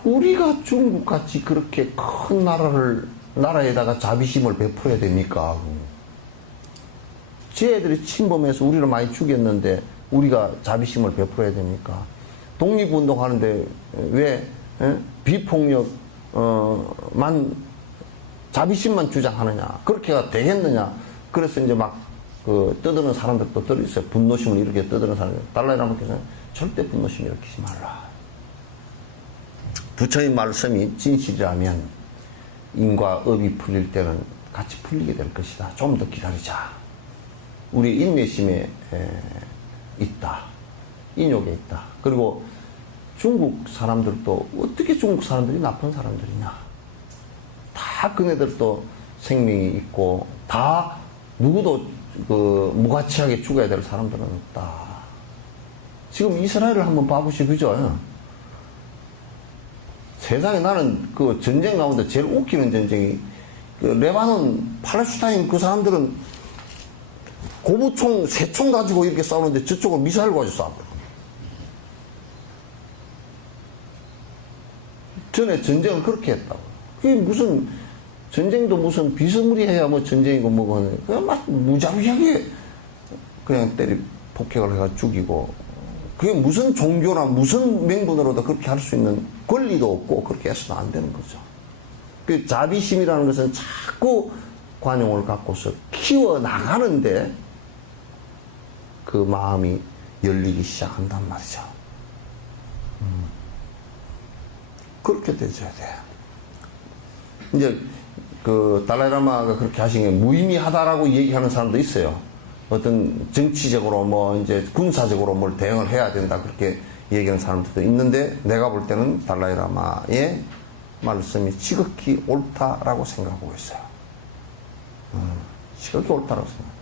우리가 중국같이 그렇게 큰 나라에다가 자비심을 베풀어야 됩니까? 쟤들이 침범해서 우리를 많이 죽였는데 우리가 자비심을 베풀어야 됩니까? 독립운동 하는데 왜 비폭력 자비심만 주장하느냐? 그렇게가 되겠느냐? 그래서 이제 막 떠드는 사람들도 들 있어요. 분노심을 이렇게 떠드는 사람들. 달라이라마께서는 절대 분노심 일으키지 말라. 부처의 말씀이 진실이라면 인과 업이 풀릴 때는 같이 풀리게 될 것이다. 좀 더 기다리자. 우리 인내심에 있다. 인욕에 있다. 그리고 중국 사람들도 어떻게 중국 사람들이 나쁜 사람들이냐. 다 그네들도 생명이 있고 다 누구도 무가치하게 죽어야 될 사람들은 없다. 지금 이스라엘을 한번 봐보시 그죠? 세상에 나는 그 전쟁 가운데 제일 웃기는 전쟁이 그 레바논 팔레스타인 그 사람들은 고무총 3총 가지고 이렇게 싸우는데 저쪽은 미사일 가지고 싸우거든. 전에 전쟁을 그렇게 했다고. 그게 무슨 전쟁도 무슨 비스무리해야 뭐 전쟁이고 뭐고 그냥 막 무자비하게 그냥 폭격을 해가 죽이고 그게 무슨 종교나 무슨 명분으로도 그렇게 할 수 있는 권리도 없고 그렇게 해서도 안 되는 거죠. 그 자비심이라는 것은 자꾸 관용을 갖고서 키워나가는데 그 마음이 열리기 시작한단 말이죠. 그렇게 되줘야 돼. 이제 그 달라이라마가 그렇게 하신 게 무의미하다라고 얘기하는 사람도 있어요. 어떤 정치적으로 뭐 이제 군사적으로 뭘 대응을 해야 된다 그렇게 얘기하는 사람들도 있는데 내가 볼 때는 달라이라마의 말씀이 지극히 옳다라고 생각하고 있어요. 지극히 옳다라고 생각해요.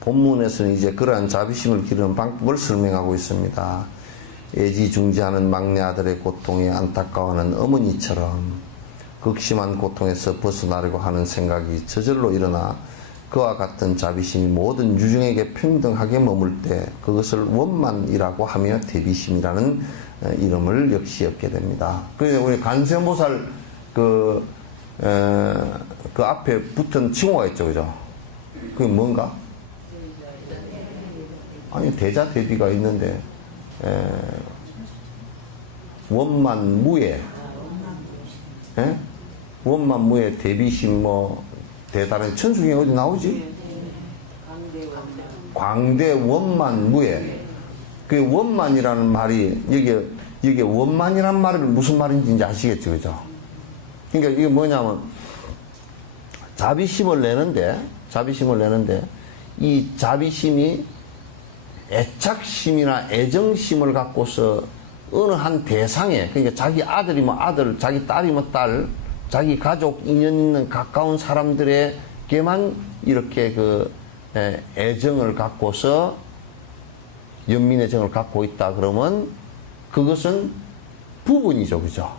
본문에서는 이제 그러한 자비심을 기르는 방법을 설명하고 있습니다. 애지중지하는 막내 아들의 고통에 안타까워하는 어머니처럼 극심한 고통에서 벗어나려고 하는 생각이 저절로 일어나 그와 같은 자비심이 모든 유중에게 평등하게 머물 때 그것을 원만이라고 하며 대비심이라는 이름을 역시 얻게 됩니다. 그래서 우리 관세음보살 그 앞에 붙은 칭호가 있죠, 그죠? 그게 뭔가? 아니 대자 대비가 있는데 원만무에, 예? 원만무에 대비심 뭐 대단한 천수경에 어디 나오지? 광대 원만무에. 그 원만이라는 말이 여기 원만이라는 말이 무슨 말인지 이제 아시겠죠, 그죠? 그러니까 이게 뭐냐면 자비심을 내는데 이 자비심이 애착심이나 애정심을 갖고서 어느 한 대상에, 그러니까 자기 아들이면 아들, 자기 딸이면 딸, 자기 가족 인연 있는 가까운 사람들에게만 이렇게 그 애정을 갖고서 연민애정을 갖고 있다 그러면 그것은 부분이죠, 그죠?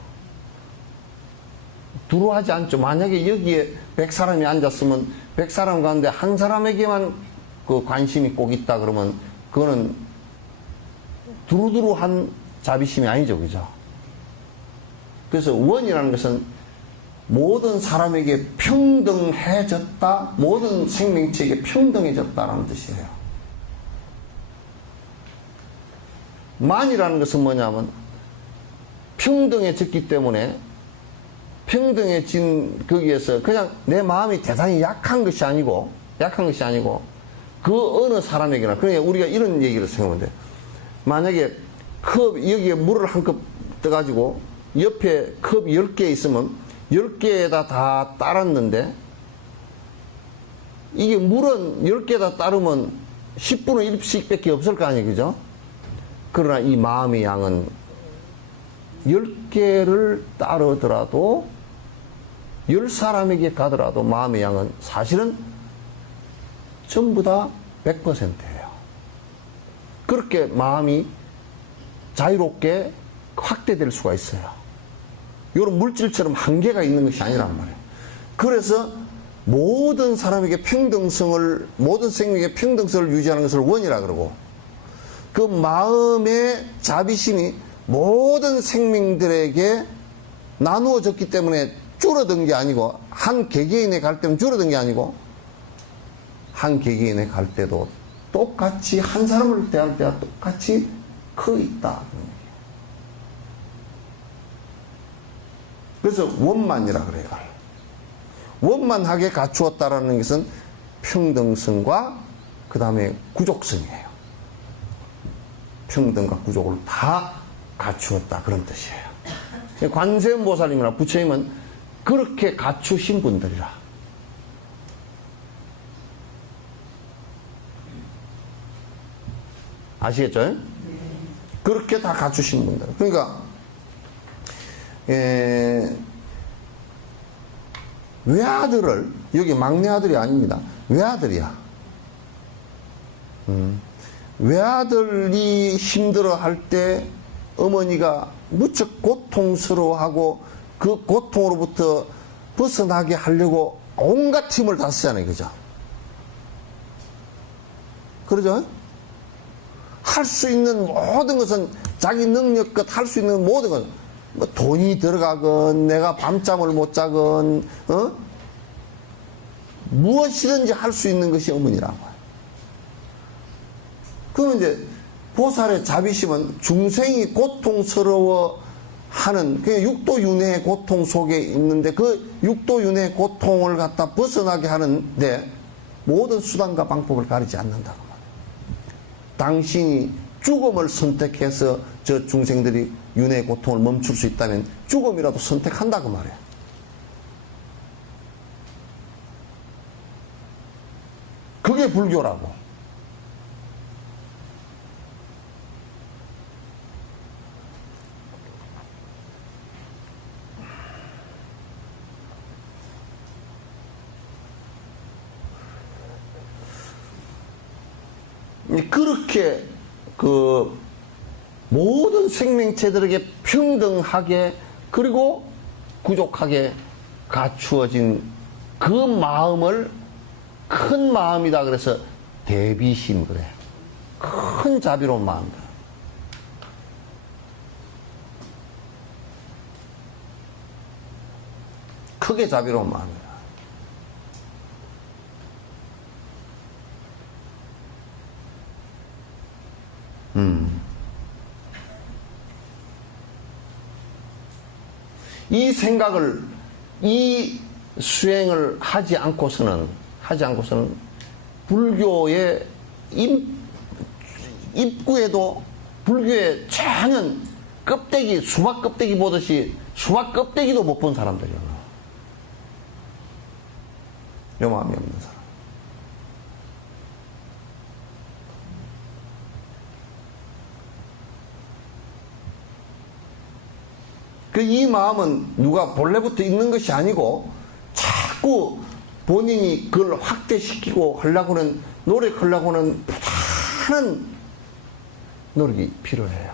두루 하지 않죠. 만약에 여기에 100사람이 앉았으면 100사람 가운데 한 사람에게만 그 관심이 꼭 있다 그러면 그거는 두루두루한 자비심이 아니죠, 그죠? 그래서 원이라는 것은 모든 사람에게 평등해졌다, 모든 생명체에게 평등해졌다라는 뜻이에요. 만이라는 것은 뭐냐면 평등해졌기 때문에 평등해진 거기에서 그냥 내 마음이 대단히 약한 것이 아니고 그 어느 사람에게나, 그러니까 우리가 이런 얘기를 생각하면 돼. 만약에 여기에 물을 한 컵 떠가지고 옆에 컵 10개 있으면 10개에다 다 따랐는데 이게 물은 10개다 따르면 10분의 1씩 밖에 없을 거 아니에요, 그죠? 그러나 이 마음의 양은 10개를 따르더라도 10사람에게 가더라도 마음의 양은 사실은 전부 다 100%예요. 그렇게 마음이 자유롭게 확대될 수가 있어요. 이런 물질처럼 한계가 있는 것이 아니란 말이에요. 그래서 모든 사람에게 평등성을, 모든 생명에게 평등성을 유지하는 것을 원이라 그러고, 그 마음의 자비심이 모든 생명들에게 나누어졌기 때문에 줄어든 게 아니고, 한 개개인의 갈대는 줄어든 게 아니고, 한 개개인의 갈대도 똑같이 한 사람을 대할 때와 똑같이 커 있다. 그래서 원만이라 그래요. 원만하게 갖추었다라는 것은 평등성과 그 다음에 구족성이에요. 평등과 구족을 다 갖추었다, 그런 뜻이에요. 관세음보살님이나 부처님은 그렇게 갖추신 분들이라. 아시겠죠? 네. 그렇게 다 갖추신 분들. 그러니까 외아들을, 여기 막내 아들이 아닙니다. 외아들이야. 외아들이 힘들어 할 때 어머니가 무척 고통스러워하고 그 고통으로부터 벗어나게 하려고 온갖 힘을 다 쓰잖아요, 그죠? 그러죠? 할 수 있는 모든 것은 자기 능력껏 할 수 있는 모든 것은 뭐 돈이 들어가건 내가 밤잠을 못 자건 무엇이든지 할 수 있는 것이 어머니라고. 그러면 이제 보살의 자비심은 중생이 고통스러워하는 그 육도윤회의 고통 속에 있는데 그 육도윤회의 고통을 갖다 벗어나게 하는데 모든 수단과 방법을 가리지 않는다고 말이에요. 당신이 죽음을 선택해서 저 중생들이 윤회의 고통을 멈출 수 있다면 죽음이라도 선택한다고 말이에요. 그게 불교라고. 그렇게 그 모든 생명체들에게 평등하게 그리고 구족하게 갖추어진 그 마음을 큰 마음이다 그래서 대비심 그래. 큰 자비로운 마음이다. 크게 자비로운 마음이다. 이 생각을, 이 수행을 하지 않고서는 불교의 입구에도 불교의 전혀 껍데기, 수박 껍데기 보듯이 수박 껍데기도 못 본 사람들이야. 요 마음이 없는 사람. 이 마음은 누가 본래부터 있는 것이 아니고 자꾸 본인이 그걸 확대시키고 하려고는, 노력하려고는 부단한 노력이 필요해요.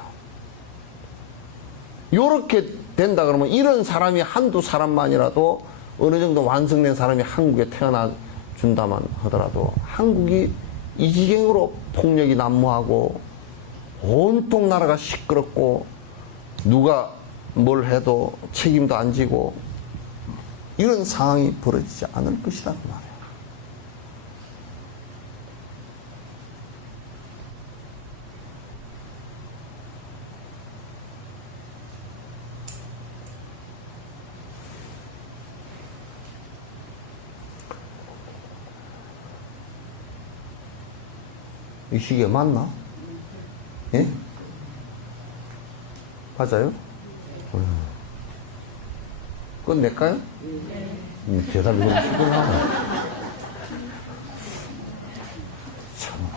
요렇게 된다 그러면 이런 사람이 한두 사람만이라도 어느 정도 완성된 사람이 한국에 태어나 준다만 하더라도 한국이 이 지경으로 폭력이 난무하고 온통 나라가 시끄럽고 누가 뭘 해도 책임도 안 지고 이런 상황이 벌어지지 않을 것이란 말이에요. 이 시기에 맞나? 예? 맞아요? 끝낼까요? 대답이 너무 시끄러워. 참.